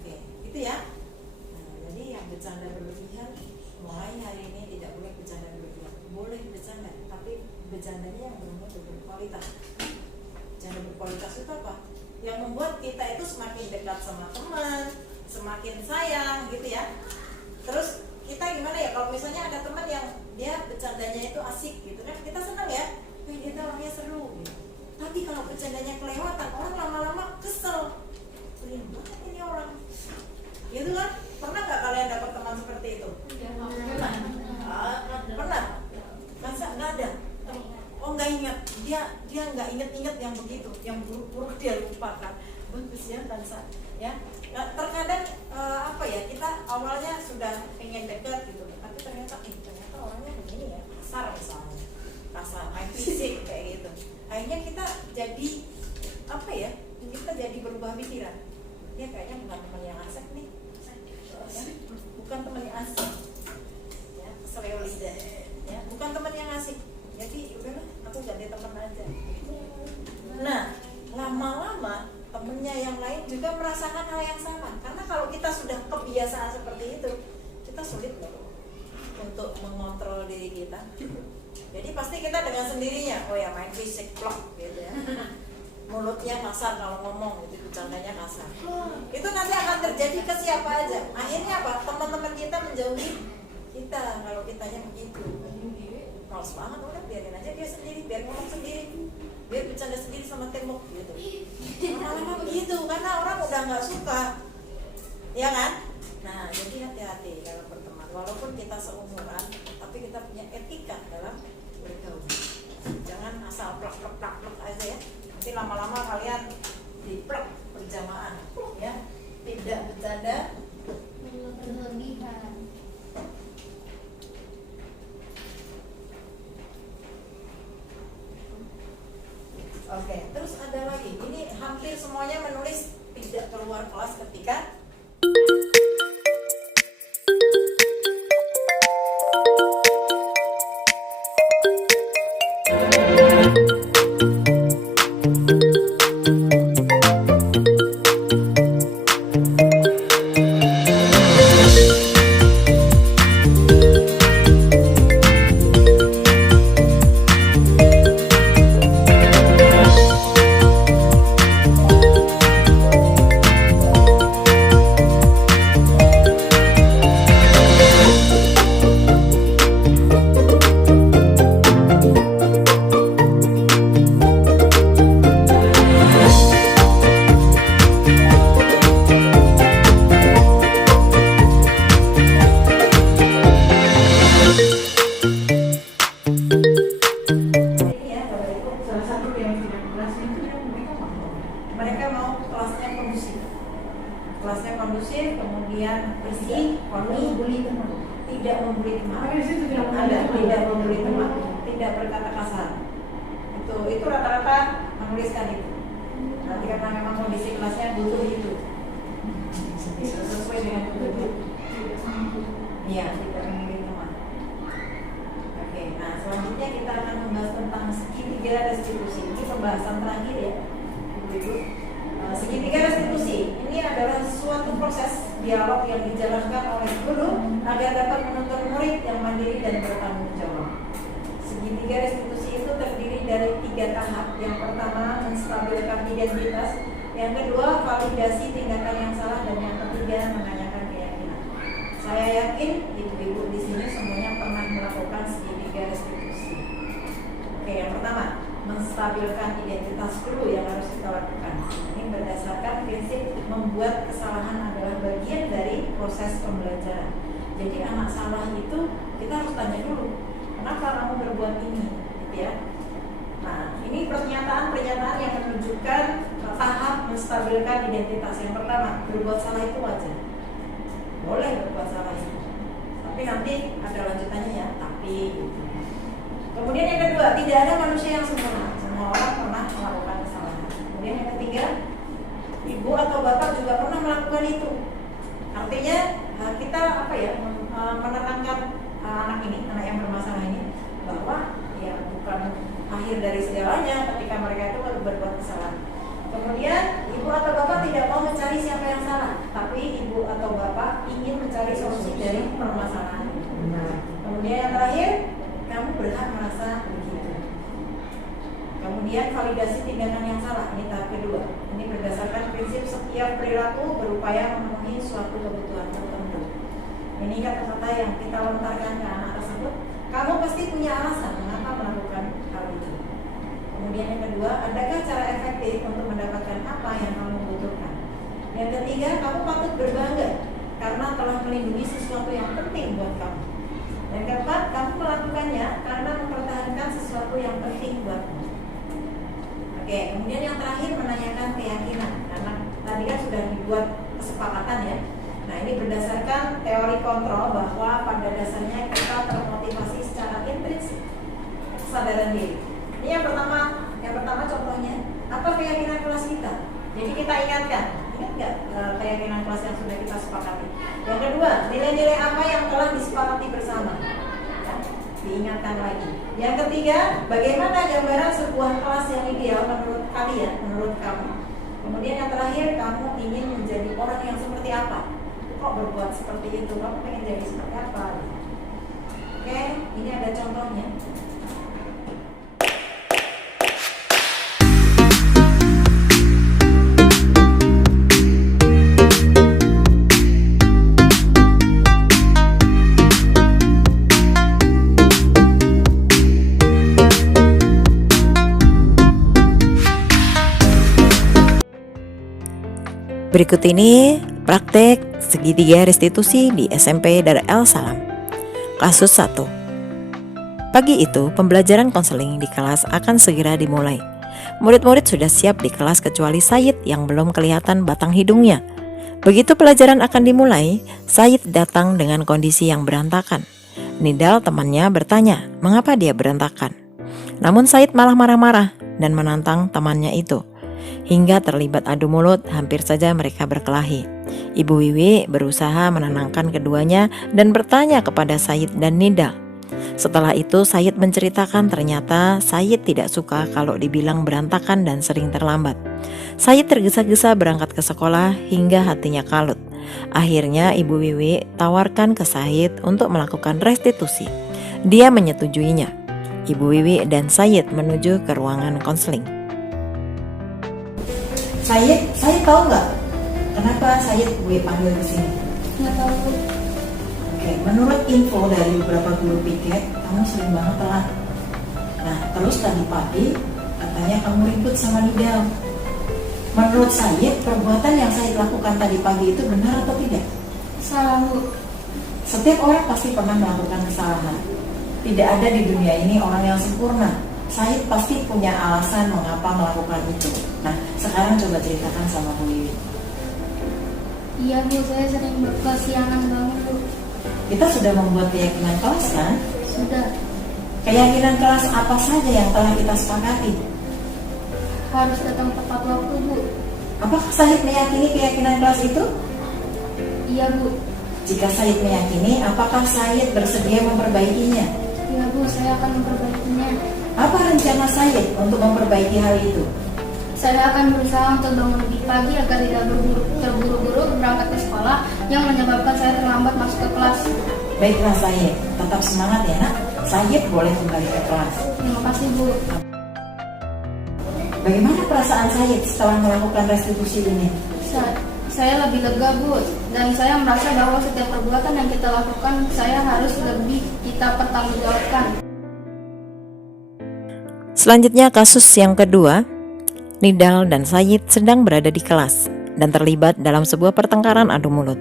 Oke, itu ya. Nah, jadi yang bercanda berlebihan, mulai hari ini tidak boleh bercanda berlebihan. Boleh bercanda, tapi bercandanya yang benar-benar berkualitas. Bercanda berkualitas itu apa? Yang membuat kita itu semakin dekat sama teman, semakin sayang, gitu ya. Terus kita gimana ya kalau misalnya ada teman yang dia bercandanya itu asik gitu kan, kita senang ya, dia orangnya seru gitu. Tapi kalau bercandanya kelewatan, orang lama-lama kesel, pelin banget ini orang gitu kan. Pernah nggak kalian dapat teman seperti itu? Pernah? Masa nggak ada? Oh nggak ingat, dia nggak inget yang begitu, yang buruk-buruk dia lupakan. Bagus ya Tansa ya. Nah, terkadang apa ya, kita awalnya sudah pengen dekat gitu, tapi ternyata orangnya begini ya, kasar misalnya, kasar, main fisik kayak gitu. Akhirnya kita jadi apa ya, kita jadi berubah pikiran. Dia kayaknya bukan teman yang asik nih, ya, bukan teman yang asik, ya, keseleo lidah, ya, bukan teman yang asik. Jadi udahlah, aku ganti teman aja. Nah, lama-lama temennya yang lain juga merasakan hal yang sama. Karena kalau kita sudah kebiasaan seperti itu, kita sulit loh untuk mengontrol diri kita. Jadi pasti kita dengan sendirinya, oh ya main fisik blok gitu ya. Mulutnya kasar kalau ngomong gitu, bercandanya kasar. Itu nanti akan terjadi ke siapa aja. Akhirnya apa? Teman-teman kita menjauhi kita kalau kitanya begitu. Males banget, udah biarin aja dia sendiri, biar ngomong sendiri, biar bercanda sendiri sama tembok gitu. Lama-lama begitu, karena orang udah nggak suka, ya kan? Nah, jadi hati-hati dalam berteman. Walaupun kita seumuran, tapi kita punya etika dalam bergaul. Jangan asal plak-plak aja ya. Nanti lama-lama kalian diplak berjamaah, ya. Tidak bercanda berlebihan. Oke, terus ada lagi. Ini hampir semuanya menulis tidak keluar kelas ketika kelasnya kondusif, kemudian bersih, koni, tidak membuli teman, tidak membuli teman, tidak berkata kasar. Itu rata-rata menuliskan itu. Nanti karena memang kondisi kelasnya butuh itu, sesuai dengan butuh. Iya, tidak membuli teman. Oke, nah selanjutnya kita akan membahas tentang segitiga restitusi. Ini pembahasan terakhir ya, Ibu. Segitiga restitusi ini adalah suatu proses dialog yang dijalankan oleh guru agar dapat menuntun murid yang mandiri dan bertanggung jawab. Segitiga restitusi itu terdiri dari 3 tahap. Yang pertama, menstabilkan identitas. Yang kedua, validasi tindakan yang salah. Dan yang ketiga, menanyakan keyakinan. Saya yakin ibu-ibu di sini semuanya pernah melakukan segitiga restitusi. Oke, yang pertama, menstabilkan identitas dulu yang harus kita lakukan. Ini berdasarkan prinsip membuat kesalahan adalah bagian dari proses pembelajaran. Jadi anak salah itu kita harus tanya dulu, kenapa kamu berbuat ini, gitu ya. Nah, ini pernyataan yang menunjukkan tahap menstabilkan identitas. Yang pertama, berbuat salah itu wajar. boleh berbuat salah itu. Tapi nanti ada lanjutannya ya, tapi. Kemudian yang kedua, tidak ada manusia yang sempurna. Semua orang pernah melakukan kesalahan. Kemudian yang ketiga, ibu atau bapak juga pernah melakukan itu. Artinya kita menenangkan anak yang bermasalah ini bahwa ya bukan akhir dari segalanya ketika mereka itu berbuat kesalahan. Kemudian ibu atau bapak tidak mau mencari siapa yang salah, tapi ibu atau bapak ingin mencari solusi dari permasalahan itu. Kemudian yang terakhir, kamu berhak merasa begitu. Kemudian validasi tindakan yang salah, ini tahap kedua. Ini berdasarkan prinsip setiap perilaku berupaya memenuhi suatu kebutuhan tertentu. Ini kata-kata yang kita lontarkan ke anak tersebut. Kamu pasti punya alasan mengapa melakukan hal itu. Kemudian yang kedua, adakah cara efektif untuk mendapatkan apa yang kamu butuhkan? Yang ketiga, kamu patut berbangga karena telah melindungi sesuatu yang penting buat kamu. Yang keempat, kamu melakukannya karena mempertahankan sesuatu yang penting buatmu. Oke, kemudian yang terakhir menanyakan keyakinan, karena tadi kan sudah dibuat kesepakatan ya. Nah, ini berdasarkan teori kontrol bahwa pada dasarnya kita termotivasi secara intrinsik, kesadaran diri. Ini yang pertama contohnya, apa keyakinan kelas kita? Jadi kita ingat nggak keyakinan kelas yang sudah kita sepakati? Yang kedua, nilai-nilai apa yang telah disepakati bersama? Ya, diingatkan lagi. Yang ketiga, bagaimana gambaran sebuah kelas yang ideal menurut kalian, menurut kamu? Kemudian yang terakhir, kamu ingin menjadi orang yang seperti apa? Kok berbuat seperti itu? Kamu pengen jadi seperti apa? Oke, ini ada contohnya. Berikut ini praktek segitiga restitusi di SMP Darul Salam. Kasus 1. Pagi itu, pembelajaran konseling di kelas akan segera dimulai. Murid-murid sudah siap di kelas kecuali Said yang belum kelihatan batang hidungnya. Begitu pelajaran akan dimulai, Said datang dengan kondisi yang berantakan. Nidal temannya bertanya, mengapa dia berantakan? Namun Said malah marah-marah dan menantang temannya itu. Hingga terlibat adu mulut, hampir saja mereka berkelahi. Ibu Wiwi berusaha menenangkan keduanya dan bertanya kepada Said dan Nidal. Setelah itu Said menceritakan ternyata Said tidak suka kalau dibilang berantakan dan sering terlambat. Said tergesa-gesa berangkat ke sekolah hingga hatinya kalut. Akhirnya Ibu Wiwi tawarkan ke Said untuk melakukan restitusi. Dia menyetujuinya. Ibu Wiwi dan Said menuju ke ruangan konseling. Said tahu nggak kenapa Said gue panggil ke sini? Nggak tahu. Oke, menurut info dari beberapa guru piket, kamu sering banget telat. Nah, terus tadi pagi katanya kamu ribut sama Nidal. Menurut Said, perbuatan yang Said lakukan tadi pagi itu benar atau tidak? Salah, Bu. Setiap orang pasti pernah melakukan kesalahan. Tidak ada di dunia ini orang yang sempurna. Said pasti punya alasan mengapa melakukan itu. Nah, sekarang coba ceritakan sama Bu Wiwi. Iya, Bu, saya sering kesiangan bangun, Bu. Kita sudah membuat keyakinan kelas kan? Sudah. Keyakinan kelas apa saja yang telah kita sepakati? Harus datang tepat waktu, Bu. Apakah Said meyakini keyakinan kelas itu? Iya, Bu. Jika Said meyakini, apakah Said bersedia memperbaikinya? Iya, Bu, saya akan memperbaikinya. Apa rencana Said untuk memperbaiki hal itu? Saya akan berusaha untuk bangun lebih pagi agar tidak terburu-buru berangkat ke sekolah yang menyebabkan saya terlambat masuk ke kelas. Baiklah Said, tetap semangat ya nak. Said boleh kembali ke kelas. Terima kasih, Bu. Bagaimana perasaan Said setelah melakukan restitusi ini? Saya lebih lega, Bu, dan saya merasa bahwa setiap perbuatan yang kita lakukan saya harus lebih kita pertanggungjawabkan. Selanjutnya kasus yang kedua, Nidal dan Said sedang berada di kelas dan terlibat dalam sebuah pertengkaran adu mulut.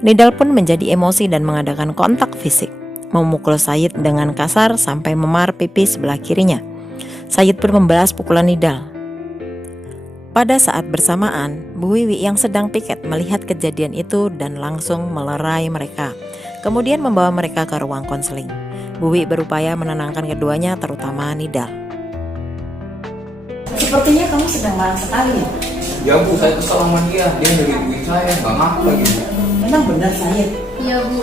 Nidal pun menjadi emosi dan mengadakan kontak fisik, memukul Said dengan kasar sampai memar pipi sebelah kirinya. Said pun membalas pukulan Nidal. Pada saat bersamaan, Bu Wiwi yang sedang piket melihat kejadian itu dan langsung melerai mereka. Kemudian membawa mereka ke ruang konseling. Bu Wiwi berupaya menenangkan keduanya, terutama Nidal. Sepertinya kamu sedang marah sekali ya? Ya Bu, saya kesel sama dia ngegituin saya, nggak ngaku lagi. Memang benar Sayid, Iya Bu.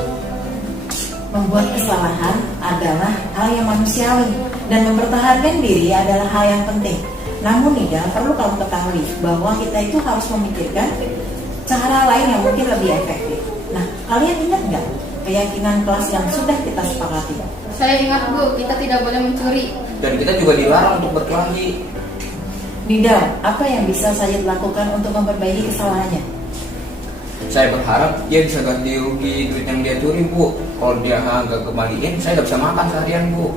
membuat kesalahan adalah hal yang manusiawi dan mempertahankan diri adalah hal yang penting. Namun Nidal, perlu kamu ketahui bahwa kita itu harus memikirkan cara lain yang mungkin lebih efektif. Nah, kalian ingat nggak keyakinan kelas yang sudah kita sepakati? Saya ingat Bu, kita tidak boleh mencuri. Dan kita juga dilarang untuk berkelahi. Nidal, apa yang bisa Sayid lakukan untuk memperbaiki kesalahannya? Saya berharap dia bisa ganti rugi duit yang dia curi, Bu. Kalau dia nggak kembaliin, saya nggak bisa makan seharian, Bu.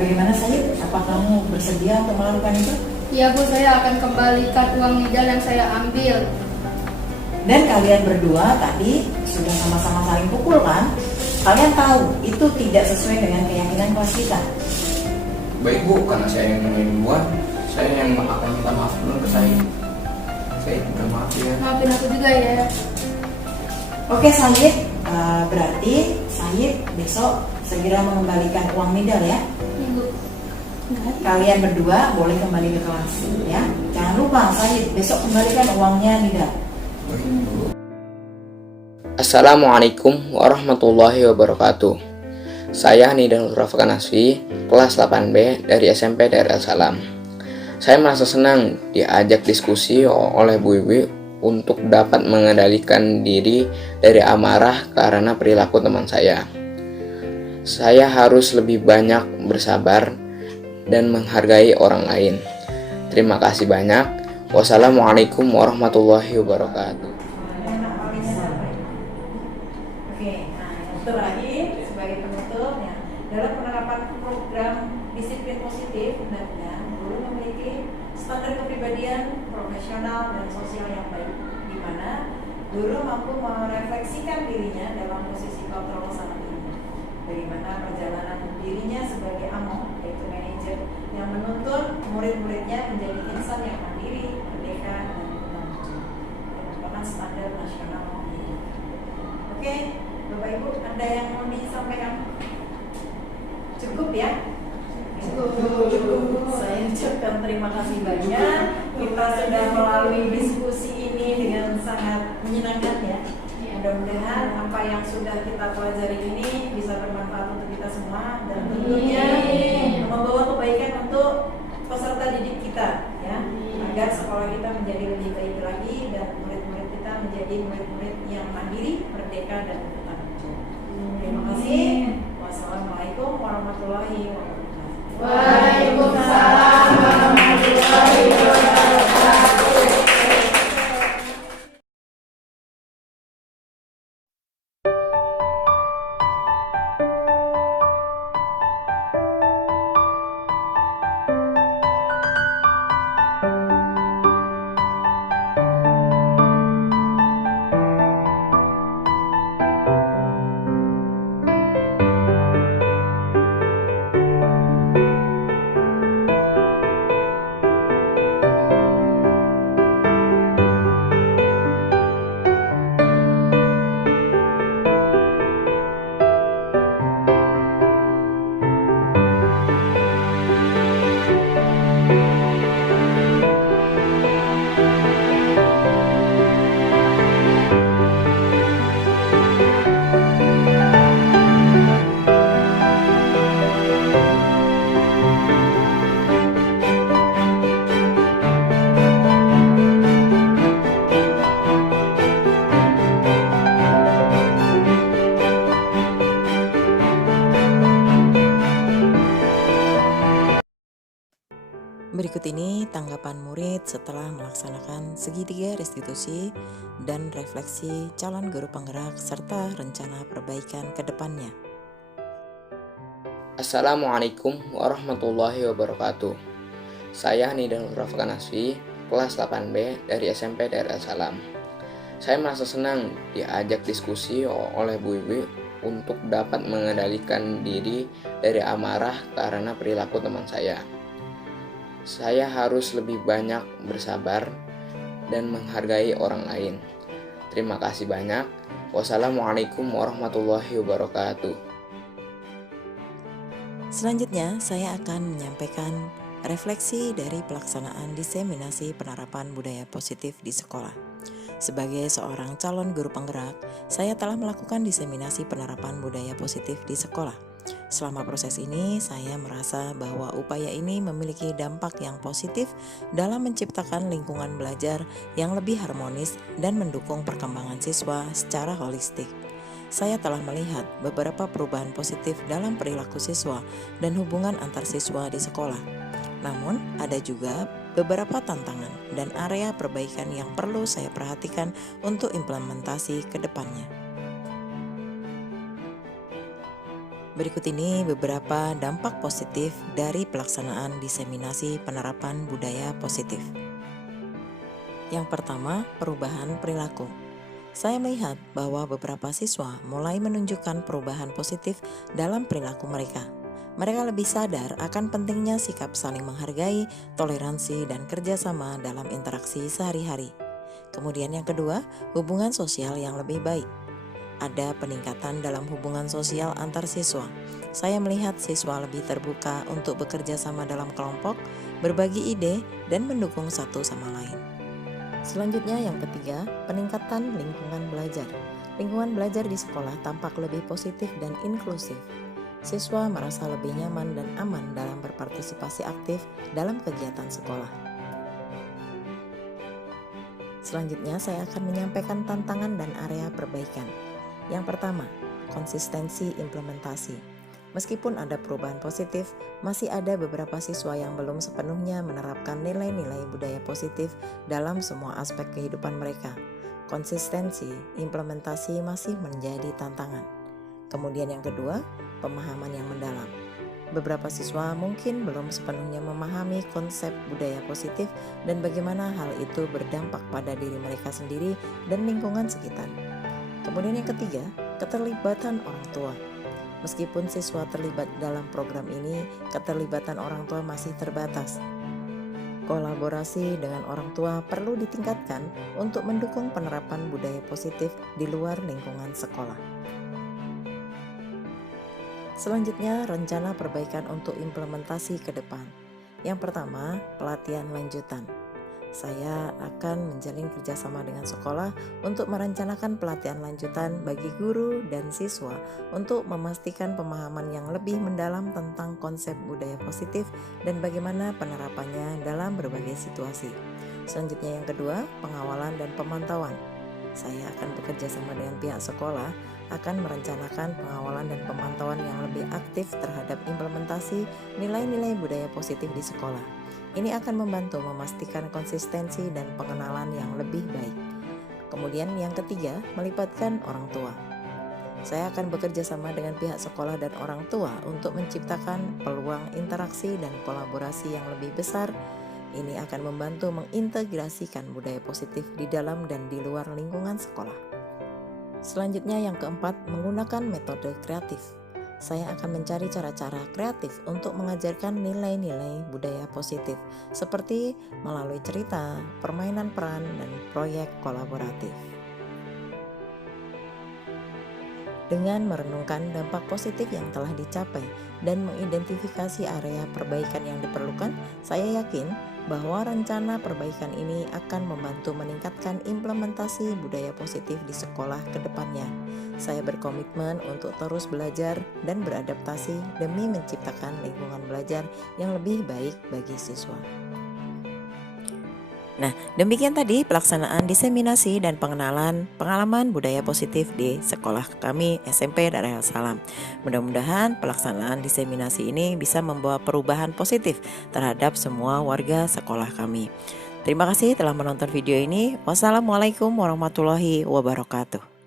Bagaimana Sayid? Apa kamu bersedia untuk melakukan itu? Iya Bu, saya akan kembalikan uang Nidal yang saya ambil. Dan kalian berdua tadi sudah sama-sama saling pukul kan? Kalian tahu itu tidak sesuai dengan keyakinan kelas kita. Baik Bu, karena saya yang nemuin duluan, saya yang akan minta maaf dulu ke saya. Saya minta maaf ya. Maafin aku juga ya. Oke Sayid, berarti Sayid besok segera mengembalikan uang Nidal ya. Ibu. Kalian berdua boleh kembali ke kelas ya. Jangan lupa Sayid besok kembalikan uangnya Nidal. Baik, Bu. Assalamualaikum warahmatullahi wabarakatuh. Saya Nidal Rafa Nasfi, kelas 8B dari SMP Darul Salam. Saya merasa senang diajak diskusi oleh Bu Wiwi untuk dapat mengendalikan diri dari amarah karena perilaku teman saya. Saya harus lebih banyak bersabar dan menghargai orang lain. Terima kasih banyak. Wassalamualaikum warahmatullahi wabarakatuh. Oke, nah yang terakhir sebagai penutup ya, dalam penerapan program disiplin positif hendaknya guru memiliki standar kepribadian profesional dan sosial yang baik, di mana guru mampu merefleksikan dirinya dalam posisi kontrol saat ini. Bagaimana perjalanan dirinya sebagai amo, yaitu manajer yang menuntun murid-muridnya menjadi insan yang mandiri, merdeka, dan bertanggung jawab. Merupakan standar nasional. Oke, Bapak Ibu, ada yang mau disampaikan? Cukup ya? Cukup. Saya ucapkan terima kasih banyak. Kita sudah melalui diskusi ini dengan sangat menyenangkan ya. Mudah-mudahan apa yang sudah kita pelajari ini bisa bermanfaat untuk kita semua dan tentunya membawa kebaikan untuk peserta didik kita ya, agar sekolah kita menjadi lebih baik lagi dan murid-murid kita menjadi murid-murid yang mandiri, merdeka, dan bertanggung jawab. Terima kasih. Wassalamualaikum warahmatullahi wabarakatuh. Waalaikumsalam warahmatullahi wabarakatuh. Berikut ini tanggapan murid setelah melaksanakan segitiga restitusi dan refleksi calon guru penggerak serta rencana perbaikan ke depannya. Assalamualaikum warahmatullahi wabarakatuh. Saya Nidal Rafa Nasfi, kelas 8B dari SMP Darul Salam. Saya merasa senang diajak diskusi oleh Bu Wiwi untuk dapat mengendalikan diri dari amarah karena perilaku teman saya. Saya harus lebih banyak bersabar dan menghargai orang lain. Terima kasih banyak. Wassalamualaikum warahmatullahi wabarakatuh. Selanjutnya, saya akan menyampaikan refleksi dari pelaksanaan diseminasi penerapan budaya positif di sekolah. Sebagai seorang calon guru penggerak, saya telah melakukan diseminasi penerapan budaya positif di sekolah. Selama proses ini, saya merasa bahwa upaya ini memiliki dampak yang positif dalam menciptakan lingkungan belajar yang lebih harmonis dan mendukung perkembangan siswa secara holistik. Saya telah melihat beberapa perubahan positif dalam perilaku siswa dan hubungan antar siswa di sekolah. Namun, ada juga beberapa tantangan dan area perbaikan yang perlu saya perhatikan untuk implementasi ke depannya. Berikut ini beberapa dampak positif dari pelaksanaan diseminasi penerapan budaya positif. Yang pertama, perubahan perilaku. Saya melihat bahwa beberapa siswa mulai menunjukkan perubahan positif dalam perilaku mereka. Mereka lebih sadar akan pentingnya sikap saling menghargai, toleransi, dan kerjasama dalam interaksi sehari-hari. Kemudian yang kedua, hubungan sosial yang lebih baik. Ada peningkatan dalam hubungan sosial antar siswa. Saya melihat siswa lebih terbuka untuk bekerja sama dalam kelompok, berbagi ide, dan mendukung satu sama lain. Selanjutnya yang ketiga, peningkatan lingkungan belajar. Lingkungan belajar di sekolah tampak lebih positif dan inklusif. Siswa merasa lebih nyaman dan aman dalam berpartisipasi aktif dalam kegiatan sekolah. Selanjutnya saya akan menyampaikan tantangan dan area perbaikan. Yang pertama, konsistensi implementasi. Meskipun ada perubahan positif, masih ada beberapa siswa yang belum sepenuhnya menerapkan nilai-nilai budaya positif dalam semua aspek kehidupan mereka. Konsistensi implementasi masih menjadi tantangan. Kemudian yang kedua, pemahaman yang mendalam. Beberapa siswa mungkin belum sepenuhnya memahami konsep budaya positif dan bagaimana hal itu berdampak pada diri mereka sendiri dan lingkungan sekitar. Kemudian yang ketiga, keterlibatan orang tua. Meskipun siswa terlibat dalam program ini, keterlibatan orang tua masih terbatas. Kolaborasi dengan orang tua perlu ditingkatkan untuk mendukung penerapan budaya positif di luar lingkungan sekolah. Selanjutnya, rencana perbaikan untuk implementasi ke depan. Yang pertama, pelatihan lanjutan. Saya akan menjalin kerjasama dengan sekolah untuk merencanakan pelatihan lanjutan bagi guru dan siswa untuk memastikan pemahaman yang lebih mendalam tentang konsep budaya positif dan bagaimana penerapannya dalam berbagai situasi. Selanjutnya yang kedua, pengawalan dan pemantauan. Saya akan bekerja sama dengan pihak sekolah akan merencanakan pengawalan dan pemantauan yang lebih aktif terhadap implementasi nilai-nilai budaya positif di sekolah. Ini akan membantu memastikan konsistensi dan pengenalan yang lebih baik. Kemudian yang ketiga, melibatkan orang tua. Saya akan bekerja sama dengan pihak sekolah dan orang tua untuk menciptakan peluang interaksi dan kolaborasi yang lebih besar. Ini akan membantu mengintegrasikan budaya positif di dalam dan di luar lingkungan sekolah. Selanjutnya yang keempat, menggunakan metode kreatif. Saya akan mencari cara-cara kreatif untuk mengajarkan nilai-nilai budaya positif seperti melalui cerita, permainan peran, dan proyek kolaboratif. Dengan merenungkan dampak positif yang telah dicapai dan mengidentifikasi area perbaikan yang diperlukan, saya yakin bahwa rencana perbaikan ini akan membantu meningkatkan implementasi budaya positif di sekolah ke depannya. Saya berkomitmen untuk terus belajar dan beradaptasi demi menciptakan lingkungan belajar yang lebih baik bagi siswa. Nah, demikian tadi pelaksanaan diseminasi dan pengenalan pengalaman budaya positif di sekolah kami SMP Darul Salam. Mudah-mudahan pelaksanaan diseminasi ini bisa membawa perubahan positif terhadap semua warga sekolah kami. Terima kasih telah menonton video ini. Wassalamualaikum warahmatullahi wabarakatuh.